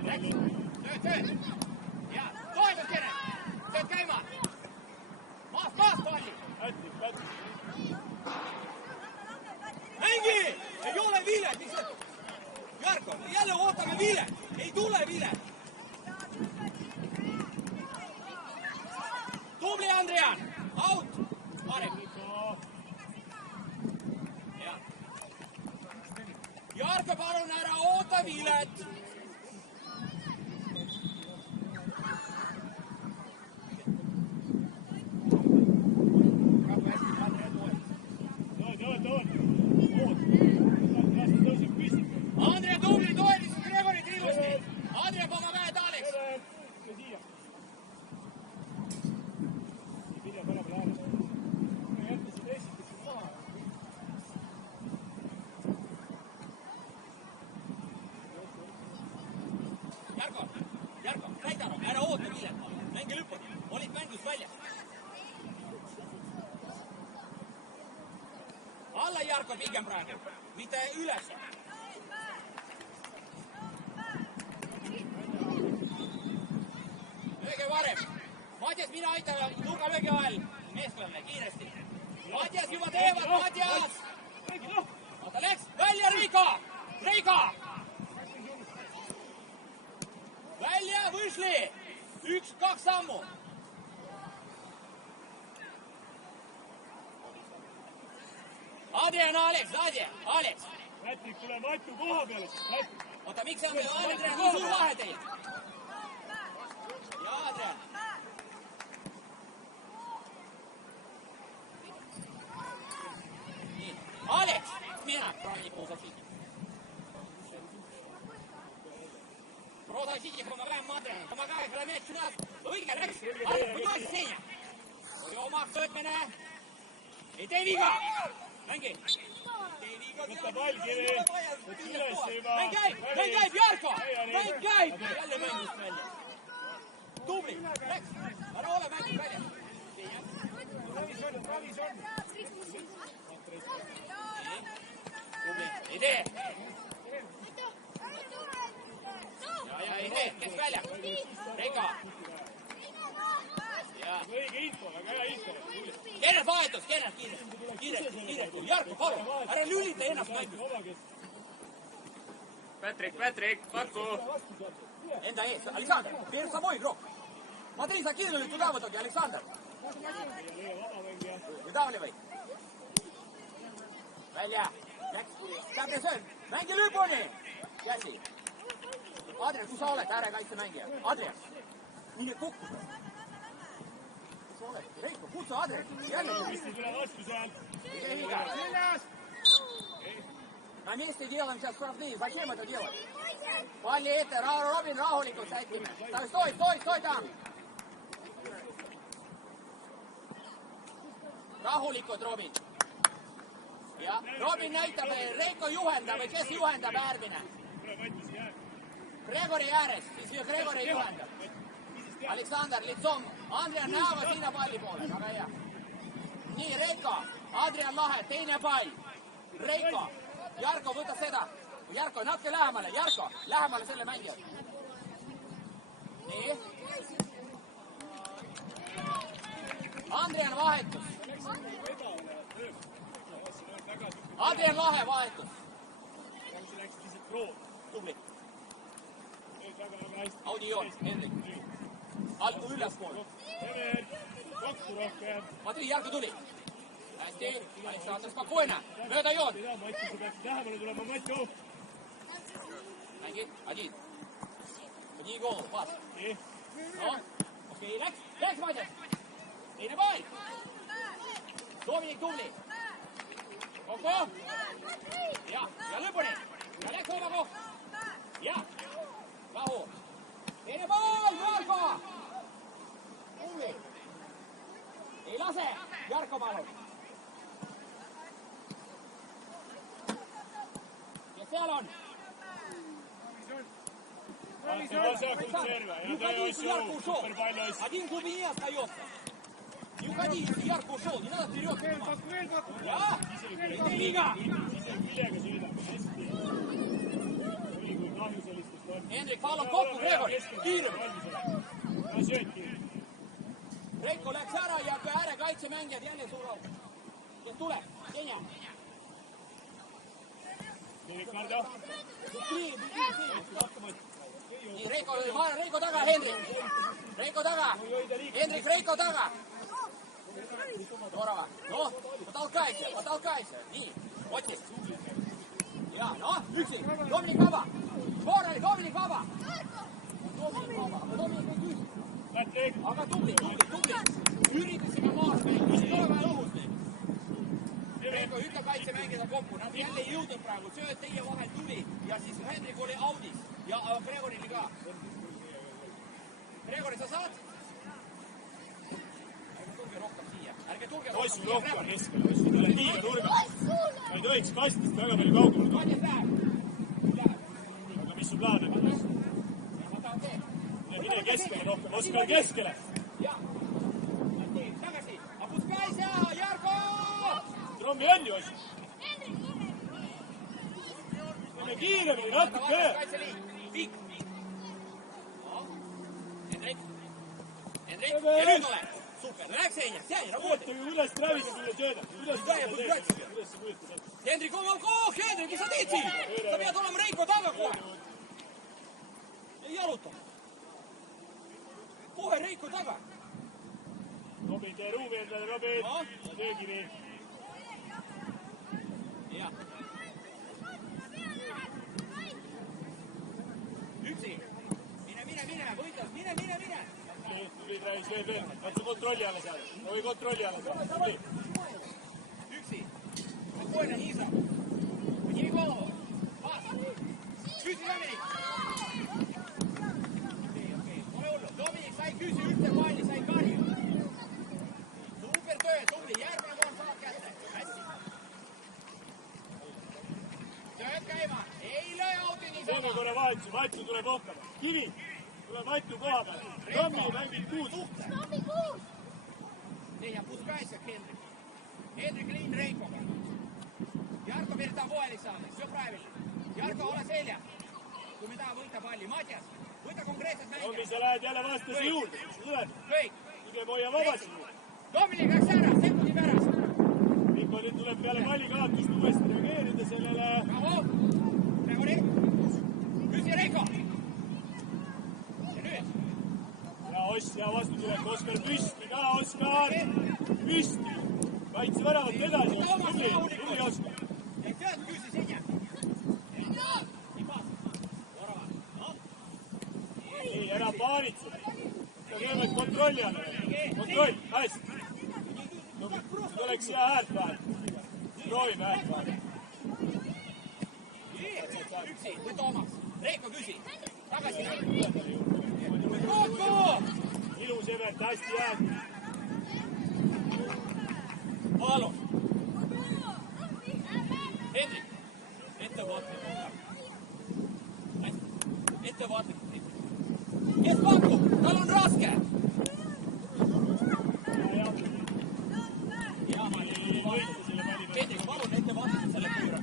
Mängi! Tööd! Ja, toetus kene! Sööd käima! Maas palli! Mängi! Ei ole viilet! Jarko, jälle ootame viilet! Ei tule viilet! Tubli, Andrian! Out! Parem! Jarko, palun ära oota viilet! Andrea tubli, toelis Gregorit ilusti! Andrea, panna väed Alex! Jarko, näidano, ära oota viilet! Mängi lõpuni, olid mängus väljas! Alla Jarko pigem praegu, mitte üles! Lööge varem! Matjas, mina aitan nurgalöögi ajal meeskonnale kiiresti! Matjas juba teevad, Matjas! Oota, läks! Välja, Riika! Riika! Välja, Võšli! 1-2 sammu. Adrian, Alex. Patrick, tule Matu koha peale siis, Patrick. Oota, miks on Adrian, kui suur vahe teil? Ja Adrian. Nii, Alex, mina. Proda sisi, pomagam Adrian, pomagaj, kada mees sünas. Õige, läks. Alex, kui toesi Senja. Oli omaks võtmine. Ei tee viga. Mängi. Võtta pall kiri. Võtta üles juba. Mäng käib, Jarko. Mäng käib. Jälle mängust välja. Tubli. Läks. Ära ole mängust välja. Ravis on. Tubli. Ei tee. Ja ei tee. Kes välja? Reika. Õige info, väga hea info. Kenneth vahetus, Kenneth kiirelt. Jarko, palun. Ära lülita ennast mängu. Patrick, paku. Enda ees, Aleksander. Перед собой игрок. Смотри, закинули туда в итоге, Александр. Выдавливай. Välja. Käpesöön. Mängi lõpuni. Käsi. Adrian, kus sa oled? Äärekaitsemängija. Adrian. Mine kokku. Kus sa oled? Reiko, kutsu Adrian. Jälle. Mis ei tule vastu sealt? Ei viga. На месте делаем сейчас штрафные. Зачем это делать? Palli ette, Robin, rahulikult sätime. Sтой там. Rahulikult, Robin. Ja, Robin näitab, Reiko juhendab või kes juhendab äärmine? Gregori ääres, siis Gregori juhendab. Aleksander, litsom. Adrian näeva sinna palli poole, väga hea. Nii, Reiko, Adrian Lahe, teine pall. Reiko, Jarko, võta seda. Jarko, natuke lähemale, Jarko, lähemale selle mängijad. Nii. Adrian vahetus. Adrian Lahe vahetus. Tubli. Audi joon, Hendrik. Alku ülespool. Matri, Jarko tuli. Hästi, Aleksander Spakoina. Mööda joon. Lähemale tulema, Matu. Mängi, Adin. Nii kool, paas. No, okei, läks Madjas. Teine pall. Dominik tubli. Kokku. Ja lõpuni. Ja läks oma koht. Ja, rahu. Teine pall, Jarko. Tubli. Ei lase, Jarko palun. Kes seal on? Не уходи, если Ярко ушел. Один в глубине остается. Не уходи, если Ярко ушел. Не надо вперед. Да? Лига. Hendrik, palun kokku, Gregor. Kiirem. Reiko läks ära ja äärekaitsemängijad jälle suudavad. Kes tuleb? Senja. Nii, Reiko taga, Hendrik. Reiko taga. Hendrik, Reiko taga. Здорово. Ну, потолкайся. Nii, otsi. Ja, noh, üksi. Dominik vaba. Voorali, Dominik vaba. Dominik ei küsi. Aga tubli. Üritasime maas mängida, ei ole vaja õhus neid. Reiko ütle kaitsemängida kokku, nad jälle ei jõudnud praegu, sööd teie vahel tuli ja siis Hendrik oli audis ja Gregorili ka. Gregori, sa saad? Ärge tulge rohkem siia. Ossi rohkem on keskele, Ossi tule kiire nurga. Ma ei tohiks kastist väga palju kaugemalt. Madjas läheb. Aga mis su plaan on? Ma tahan teed. Mine keskele rohkem, Oskar keskele. Jah. Tagasi. Apuskaisa, Jarko! Trommi on ju, Ossi. Mine kiiremini, natuke. Viik. Hendrik, ja nüüd ole. Super, läheks Senja, nagu Võtta üles Travis üle sööda. Hendrik, Hendrik, mis sa teed siin? Sa pead olema Reiko taga kohe. Ei jaluta. Riku taga. Robin, tee ruumi endale, Robin. Ja töökivi. Jah. Üksi. Mine, võitlus, mine. Tuli Travis veel. Katsu kontrolli alla saada. Või kontrolli alla saada. Tuli. Üksi. Spokojno, niza. Podnimi голову. Pas. Küsi Dominik. Okei. Ole hullu. Dominik, sa ei küsi ühte palli, sa ei karju. Super töö, tubli. Järgmine kord saad kätte. Hästi. Tööd käima. Ei löö auti niisama. Teeme korra vahetuse. Matsu tuleb ohkama. Kivi. Tuleb Matsu koha peal. Tommi mängib kuus. Nii, ja puskajся, Hendrik. Hendrik Liin Reikoga. Jarko Virta poeli saada, see on praeviline. Jarko, ole selja. Kui me taha võita palli. Matjas, võita konkreetselt mängija. Tommi, sa lähed jälle vastase juurde. Kõik. Pigem hoia vabasti. Dominik läks ära, sekundi pärast. Mikko, nüüd tuleb peale palli kaotust uuesti reageerida sellele. Bravo. Praegu Reiko. Küsi Reiko. Ja nüüd. Ja Oss, ja vastutulek. Oskar püsti ka, Oskar. Püsti. Kaitse väravat edasi. Tubli Oskar. Ja tööd küsi sinna. Nii paas. Orava. No. Nii, ära paaritse. Ta kõigepealt kontrolli alla. Kontroll, hästi. Tuleks hea häält vahel. Proovime häält vahel. Üksi, või Toomas. Reiko küsi. Tagasi. Kokku! Ilus Evert, hästi häält. Palun. Hendrik. Ettevaatlik. Ettevaatlik. Kes pakub? Tal on raske. Hendrik, palun ettevaatlik selle püüra.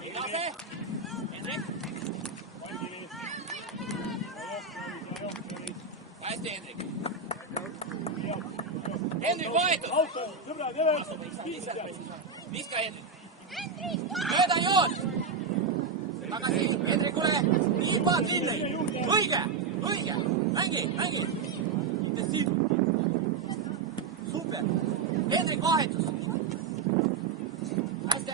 Ei lase. Hendrik. Hästi, Hendrik. Hendrik, vahetus. Sõbrad, Evert. Viska, Hendrik. Mööda joon. Tagasi Hendrikule. Nii paad Lindley. Õige. Mängi. Intensiiv. Super. Hendrik, vahetus. Hästi.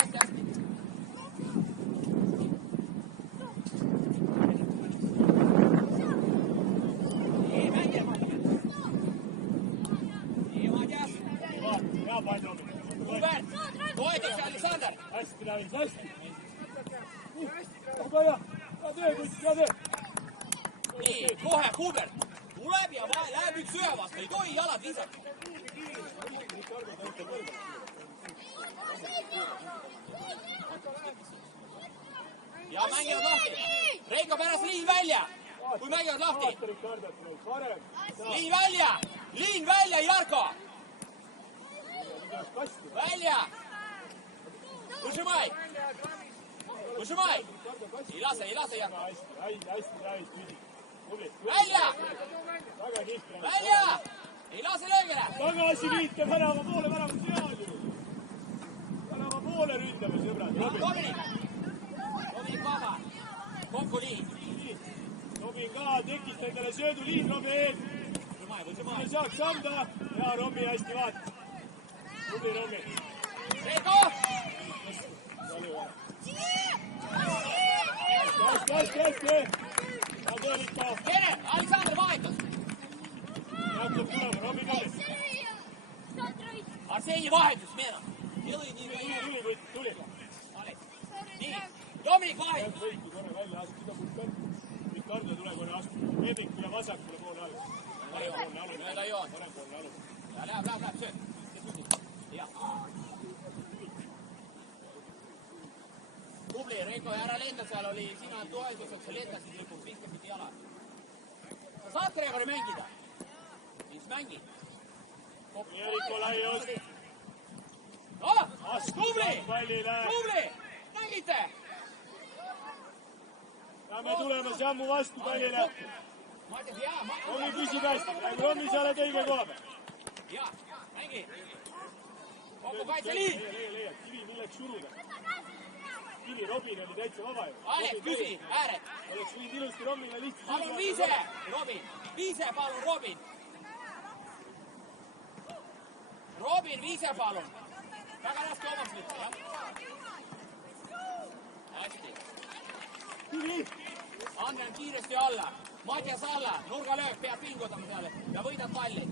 Nii, mängija. Nii, Matjas. Hea pall, Robin. Hubert. Toetage, Aleksander. Hästi, Travis, hästi. Väga hea. Hea tee. Nii, kohe Hubert. Tuleb ja läheb üks ühe vastu. Ei tohi jalad visata. Ja mängivad lahti. Reiko pärast liin välja. Kui mängivad lahti. Liin välja, Jarko. Välja. Užimai. Ei lase, Jarko. Hästi, Travis, püsi. Välja. Ei lase löögile. Tagasi viite värava poole, väravat seal ju. Värava poole ründame, sõbrad. Dominik vaba. Kokku liin. Robin ka, tekista endale sööduliin, Robin. Ei saaks anda. Hea Robin, hästi vaata. Tubli Robin. Reiko. Hästi. Kere, Aleksander vahetus. Hakkab tulema, Robin Kallis. Arseni vahetus, meena. Tuli. Nii, Dominik vahetus. Võitu korra välja astuda, Ricardo tule korra astuda. Hendrik tule vasakule poole alla. Mööda joon. Ja läheb, sööd. Jah. Tubli, Reiko, ära lenda, seal oli sina toetuseks, sa lendasid lõpuks, viskasid jala. Sa saad Gregori mängida? Siis mängi. Eriko Laios. Tubli! Mängite! Peame tulema sammu vastu pallile. Romi püsib hästi. Romi, sa oled õige koha peal. Jaa, mängi. Kokku kaitseliin. Kivi, milleks suruda? pidi, Robin oli täitsa vaba ju. Alex, küsi, ääred. Oleks võinud ilusti Robinile lihtsalt... Palun viise, Robin. Viise, palun, Robin. Robin, viise, palun. Väga raske omaks võtta, jah? Hästi. Andren kiiresti alla. Matjas alla. Nurgalöök, pead pingutama seal ja võidad palli.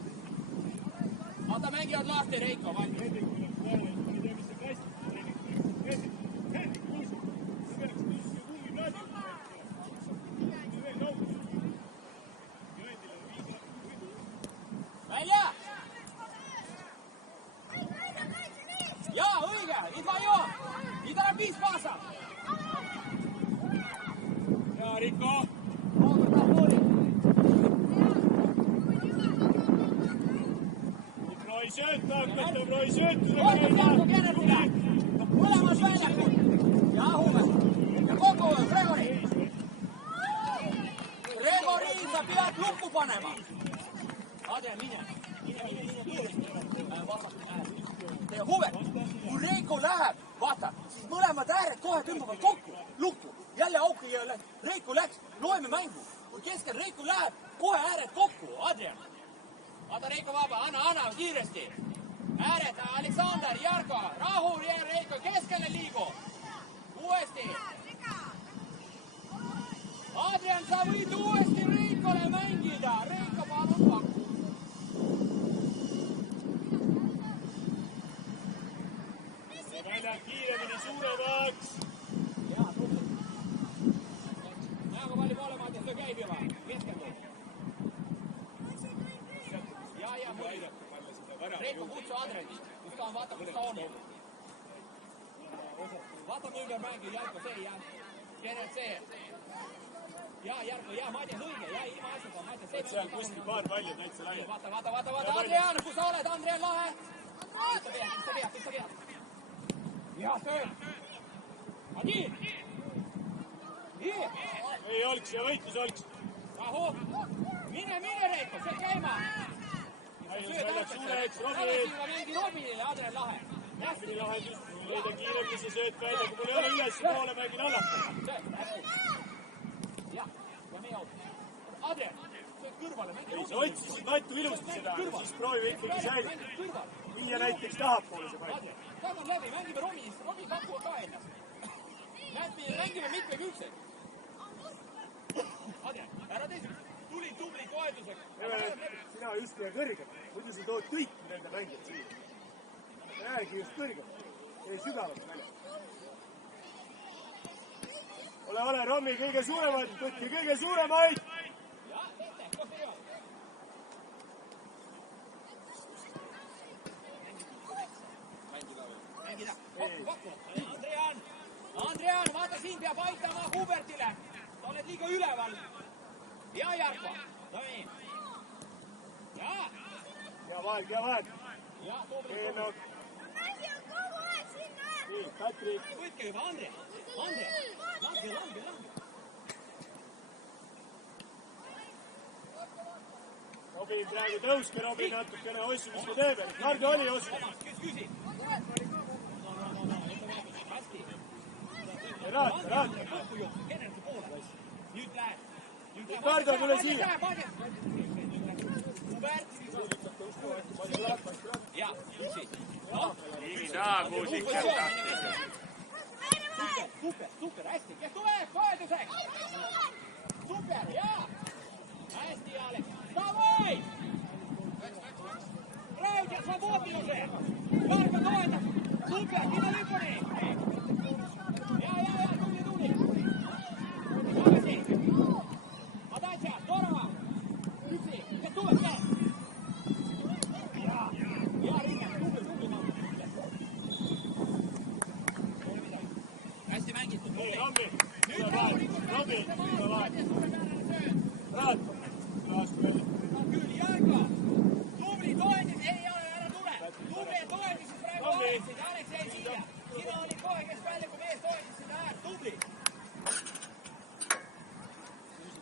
Vaata, mängivad laasti Reiko, valmis. Hendrik tuleb peale, et ma ei tea, mis see kast. Hendrik, kuulsub. See peaks just kummi plaadi. Veel kaugus. Jöndil on viis võidu. Välja! Jaa, õige! Idvajon! Mida on 5 kaasa? Jaa, Rikko! Roi sööta, hakata Roi söötusega. Oota, Jarko Kennetile! Mõlemad väljakul! Ja Ahumäe! Ja kogu Gregori! Gregori, sa pead lukku panema! Adrian, mine! Mine kiiresti! Tee Hubert! Kui Reiko läheb, vaata, siis mõlemad ääred kohe tõmbavad kokku, lukku. Jälle auki ja Reiko läks, loeme mängu. Kui keskel Reiko läheb, kohe ääred kokku, Adrian. Vaata Reiko vaba, anna kiiresti. Ääred, Aleksander, Jarko, rahu, Reiko, keskele liigu. Uuesti. Adrian, sa võid uuesti Reikole mängida. Reiko, palun pakku. Välja kiiremini suuremaks. Jaa, tubli. Väga palju poole maad ja see käib juba. Keskendu. Ja, muidu. Reiko, kutsu Adreni. Kus ta on, vaata, kus ta on. Vaatame ümber mängu, Jarko, see, jah. Kennet see. Ja, Jarko, ja, Matjas, õige. Ja, ilma asjata, Matjas, see. See on kuskil paar palju täitsa läinud. Vaata, Adrian, kus sa oled, Andrian Lahe? Mis sa pead? Ja, töö. Adi! Nii! Ei olks ja võitlus olks. Rahu! Mine, Reiko, see käima! Väljaks suureks, Robin. Tagasi mingi Robinile, Adrian Lahe. Hästi lahe küll. Leida kiiremini see sööt välja, kui mul ei ole üles poole mängin allata. Jah, ja meie auto. Adrian, sööd kõrvale. Sa otsisid Matu ilusti seda, siis proovi ikkagi säilida. Viia näiteks tahapoole see pall. Käime läbi, mängime Romi kakku ka ennast. Mängime mitmekülgselt. Adrian, ära tee tuli tubli toetusega. Sina just ja kõrgem. Muidu sa tood kõik nende mängijad siia. Jäägi just kõrgem. Ei sügavalt välja. Ole, Romi, kõige suuremaid. Võtke kõige suuremaid. Jah, teete, koos teevad. Mängida. Kokku. Andrean, vaata, siin peab aitama Hubertile. Sa oled liiga üleval. Ja, Jarko. Toimi. Ja. Ja vahel. Ja, tubli. Eenok. Mängi on kogu aeg sinna! Nii, Katri. Võtke juba, Andre. Lange. Robin, praegu tõuske, Robin, natukene ossu, mis ta teeb. Nardo oli ossu. Küsi. Raata. Nüüd läheb. Nardo, tule siia. Hubert. Ja, küsi. Nii saa kuusik ja tahtis. Super, hästi. Kes tuleb toetuseks? Super, jaa. Hästi, Alex. Davai! Claudia Svobodinuse. Jarko toetab. Super, sinna lõpuni. Ja, tubli. Tagasi. Adatša, Torova. Üksi, kes tuleb käes? Ja, Rinne, tubli. Hästi mängitud. Robin, Raata. Küll, Jarko. Tubli toetus, ei ole, ära tule. Tubli toetus praegu Aleksid. Aleks jäi siia. Sina olid kohe, kes välja, kui mees toetas seda äärt. Tubli.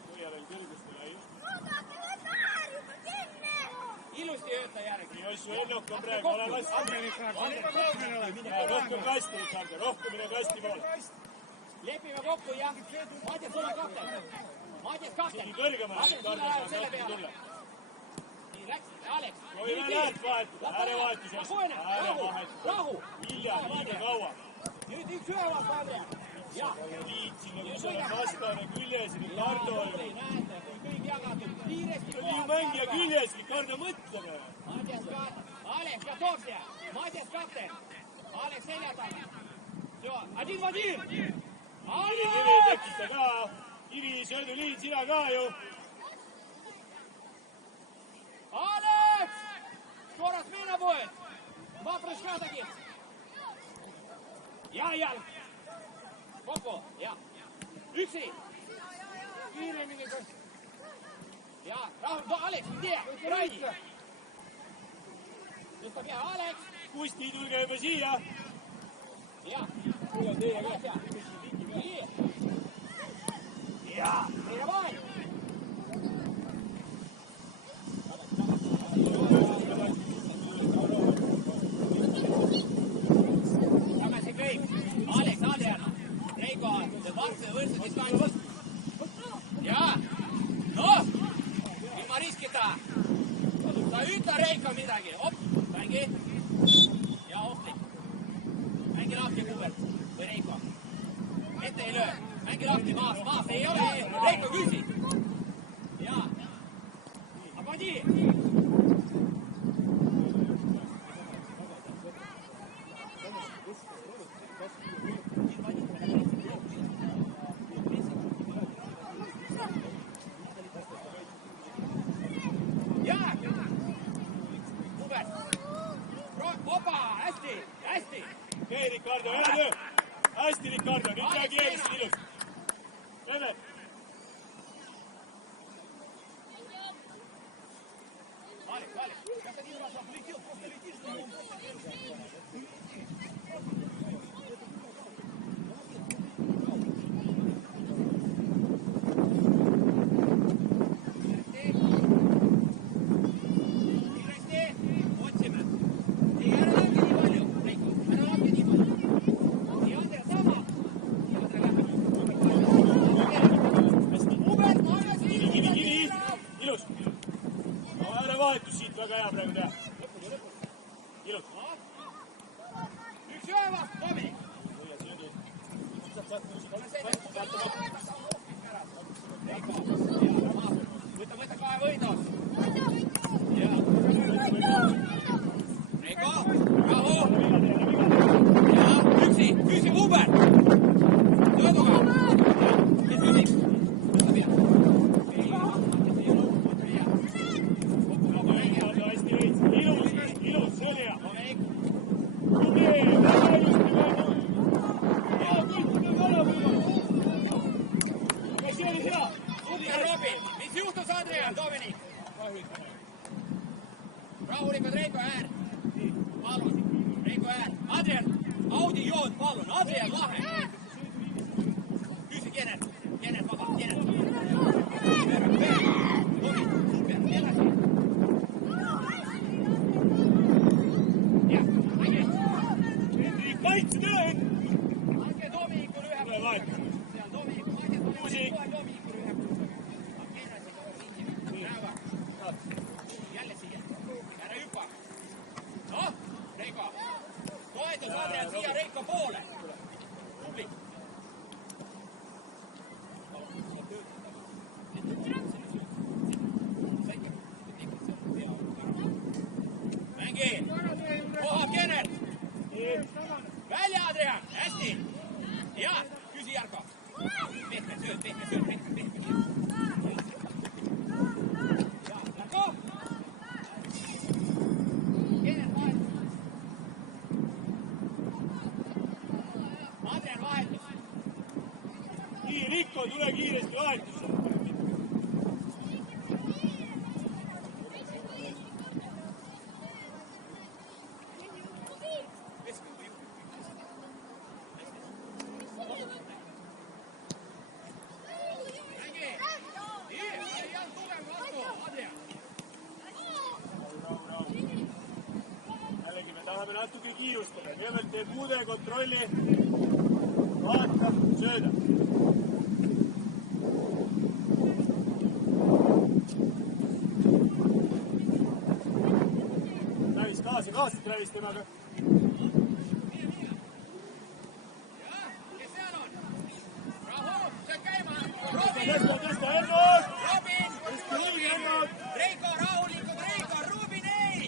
Põhjaveel kõrgustele just. Oodake, võta äär juba kinni! Ilusti ööta järgi. Nii, Ossu Ennok on praegu olemas. Rohkem kasti, Ricardo, rohkem mine kasti poole. Lepime kokku ja Matjas, sul on kapten. Matjas, kapten. Nii kõrgemale. Matjas, tule selle peale. Nii, läks. Alex. Oi, lähed vahetada. Äärevahetuseks. Rahu. Hilja, liiga kaua. Nüüd üks ühevaat, Adrian. Jah. Liit sinna, kui sul on vastane küljes, Ricardo on. Näete, kui kõik jagatud. Kiiresti. See on nii mängija küljes, Ricardo mõtleme. Matjas, Alex, ja toob siia. Matjas, kapten. Alex selja taga. Adin Vadim. Kivi tekita ka. Kivi, sööduliin, sina ka ju. Alex! Skoro smena будет. Два прыжка таких. Ja. Kokku, ja. Üksi. Kiiremini. Ja, rahu, Alex, tee, Raidi. Tõstab hea, Alex. Kusti, tulge juba siia. Ja. Ja. Teine vahe. Tagasi kõik. Alex, Adriana. Reiko, see varsti võrdse distants. Ja. Noh. Ilma riskita. Sa ütle Reiko midagi. Op, mängi. Ja ohtlik. Mängi lahti Kubert või Reiko. Ette ei löö. Mängi lahti maas. Ei ole. Reiko küsi. Ja. Abadi. Ja. Kubert. Opa, hästi. Okei, Ricardo, hea töö. Hästi, Ricardo, nüüd reageerisid ilus. Mene. Alex, kas sa nii vastu poliitil, kus poliitil? Vahetus siit väga hea praegu teha. Ilus. Üks ühevast, Tomi. Võta kahe võidus. Reiko, rahu. Ja, küsi Hubert. Sööduga. Kes küsiks? Võta pea. Ilus, see oli hea. Mis juhtus, Adrian, Dominik? Rahulikult, Reiko äär. Palun, Reiko äär. Adrian, Audi joon, palun. Adrian, lahe. Küsi, Kenner, vaba, Kenner. Tomi, super, edasi. Jah, äge. Kaitse töö! Anke Dominikule ühe. Tule vahetus. Seal Dominikul, Matjas, Kuusik. Dominikule ühe. Jälle siia. Ära hüppa. Noh, Reiko. Toetus, Adrian, siia Reiko poole. Tubli. Mängi. Kohad Kenner. Välja, Adrian. Hästi. Ja, küsi Jarko. Pehme sööd. Ja, Jarko. Kenner vahetus. Adrian vahetus. Nii, Rikko, tule kiiresti vahetusse. Jällegi me tahame natuke kiirustada. Kõigepealt teeb muude kontrolli. vaata, sööda. Travis, kaasa Travis temaga. Tõsta, Ennut! Reiko, rahulikult, Reiko, Rubin ei!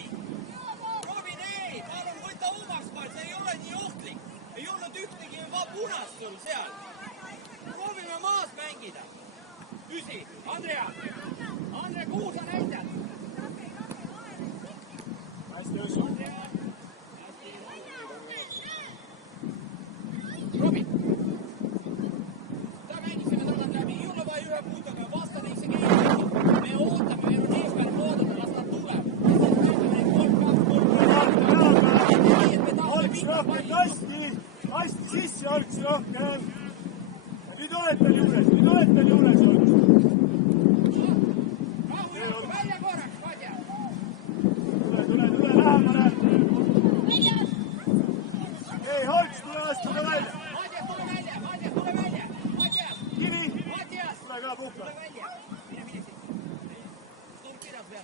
Palun võta omaks paar, see ei ole nii ohtlik. Ei olnud ühtegi punast sul seal. Proovime maas mängida. Küsi, Andrea, kuhu sa näitad? Hästi õsu. Robin, ta mängisime tagant läbi, ei ole vaja ühe puudaga, vastane isegi ei ole. Me ootame, meil on eesmärk oodata, las nad tuleb. Olks rohkem kasti sisse, olks rohkem. Nüüd oled veel juures olks. Rahu, välja korraks, Kadja. Tule, lähemale. Ei, Holks, tule vastu, tule välja. Matjas, tule välja. Matjas. Kivi, Matjas. tule ka puhka. Tule välja. Mine siit. Stul kirjas peal.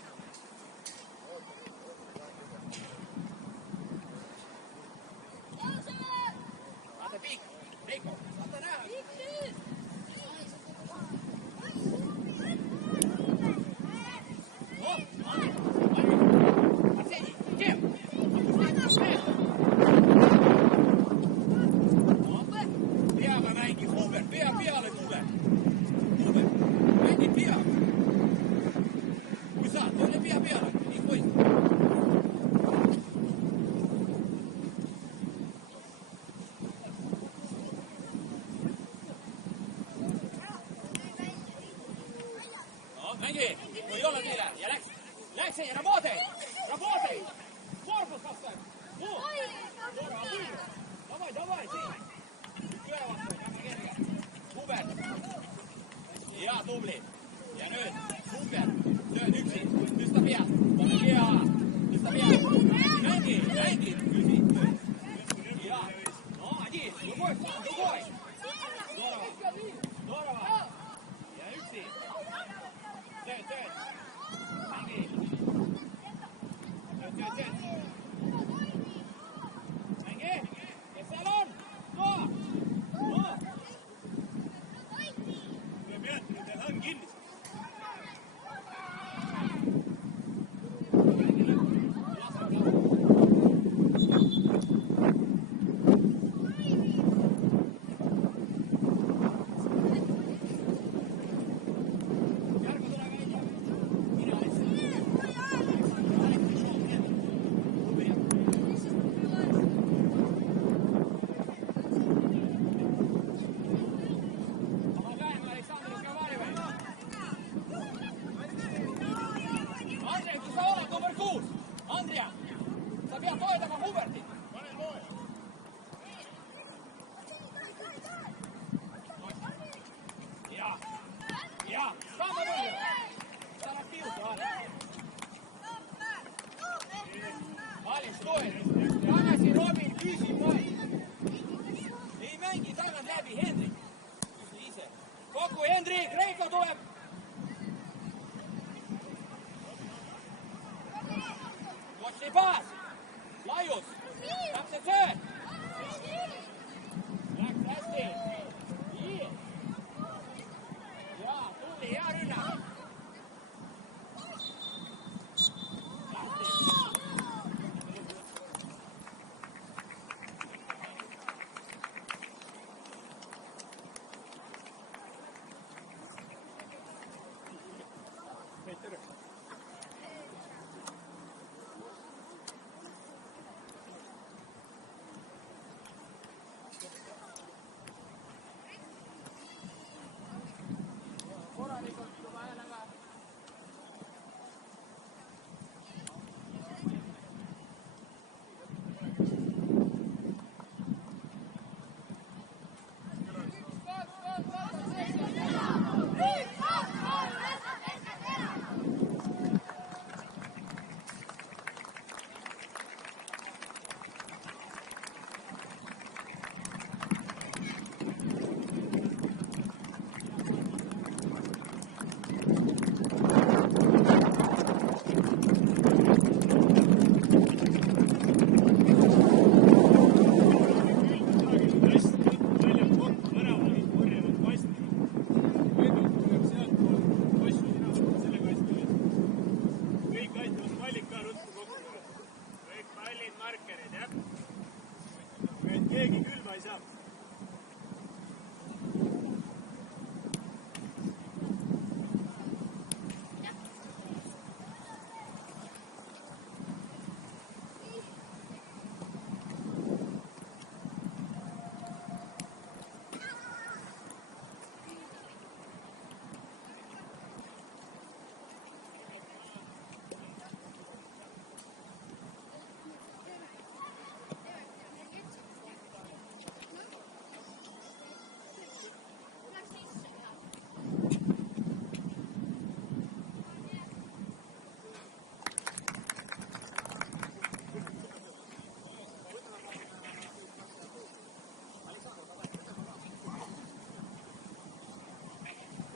Vaata pikk. Reiko, saate näha? Arseni, Kim. Peaga mängi, Hubert, pea peale tule. Hubert, mängi peaga. Kui saad, tule pea peale, nii poiss. Mängi, kui ei ole teile ja läks see, работай, корпус поставь, давай, Hubert, hea tubli ja nüüd super, sööd üksi, tõsta pead, mängi, küsi, hea, no один, другой, здорово, ja üksi. Tööd. Mängi. Tööd. Mängi. Kes seal on? No. Me peate nüüd hang kinni. Andrea, sa pead toetama Hubertit. Ja, saame võlja. Sa lähed piuta, Alis, toet. Tagasi Robin, küsi vaid. Ei mängi tagant läbi, Hendrik. Küsi ise. Kokku, Hendrik, Reiko tuleb. Kočni paas. Laius. Täpselt sööd.